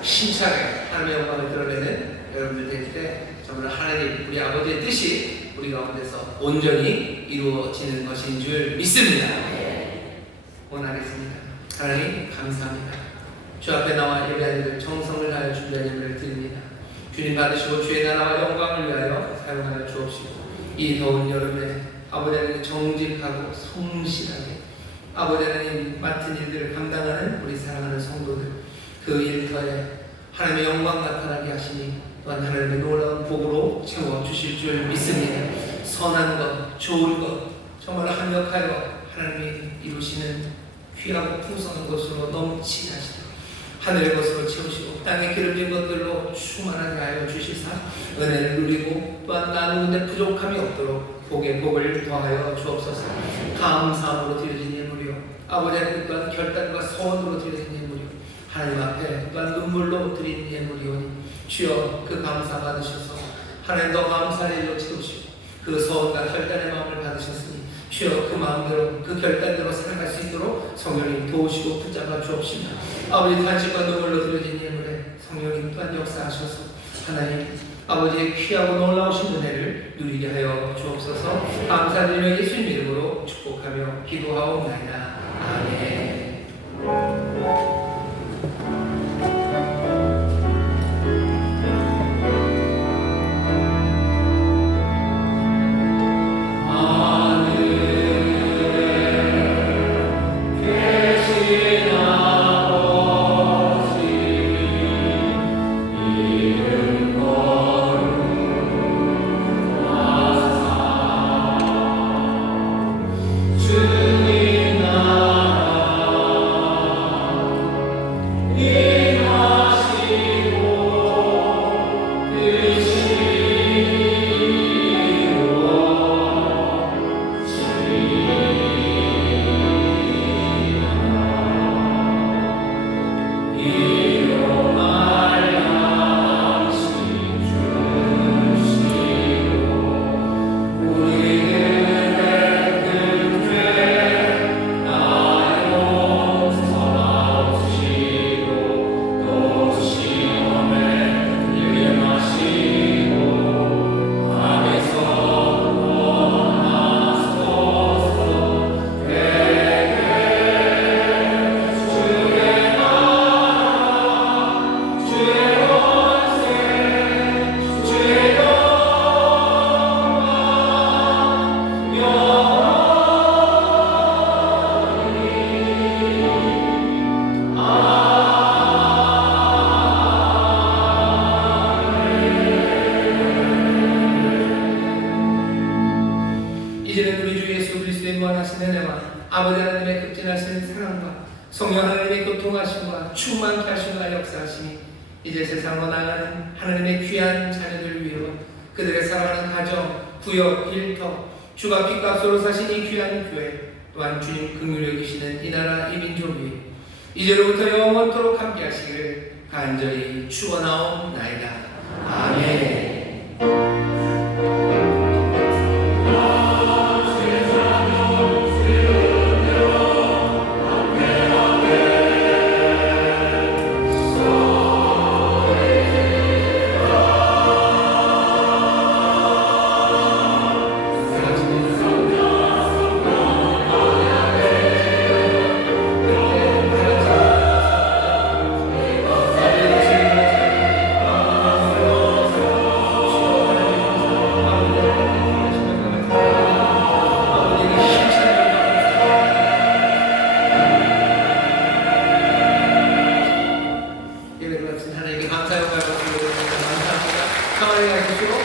힘차게 하나님의 영광을 드러내는 여러분들 될 때 정말 하나님 우리 아버지의 뜻이 우리 가운데서 온전히 이루어지는 것인 줄 믿습니다. 원하겠습니다. 하나님 감사합니다. 주 앞에 나와 예배하는 정성을 다하여 준비한 예배를 드립니다. 주님 받으시고 주의 나라와 영광을 위하여 사용하여 주옵시고 이 더운 여름에 아버지 하나님 정직하고 성실하게 아버지 하나님 맡은 일들을 감당하는 우리 사랑하는 성도들 그 일터에 하나님의 영광 나타나게 하시니 또한 하나님의 놀라운 복으로 채워주실 줄 믿습니다. 선한 것, 좋은 것 정말 합력하여 하나님이 이루시는 귀하고 풍성한 것으로 넘치게 하시고 하늘의 것으로 채우시고 땅에 기름진 것들로 충만하게 하여 주시사 은혜를 누리고 또한 나누는데 부족함이 없도록 복에 복을 더하여 주옵소서. 감사함으로 드려진 예물이요 아버지 하나님 또한 결단과 소원으로 드려진 예물이요 하나님 앞에 또한 눈물로 드린 예물이오니 주여 그 감사 받으셔서 하나님 더 감사의 일로 채우시고 그 소원과 결단의 마음을 받으셨으니 주여 그 마음대로 그 결단대로 살아갈 수 있도록 성령님 도우시고 붙잡아 주옵시다. 아버지 탄식과 눈물로 드려진 예물에 성령님 또한 역사하셔서 하나님 아버지의 귀하고 놀라우신 은혜를 누리게 하여 주옵소서. 감사드리며 예수님 이름으로 축복하며 기도하옵나이다. 아멘. 주님 나라 이제는 우리 주 예수 그리스도의 무한하신 은혜와 아버지 하나님의 극진하신 사랑과 성령 하나님의 교통하심과 충만케 하심과 역사하심이 이제 세상으로 나가는 하나님의 귀한 자녀들 위해와 그들의 사랑하는 가정, 구역, 일터, 주가 핏값으로 사신 이 귀한 교회 또한 주님 긍휼히 여기시는 이 나라 이 민족 위에 이제로부터 영원토록 함께 하시기를 간절히 축원하옵나이다. 아멘. 하나님께 감사의 영광을 드리고 감사합니다. 가만히 가시고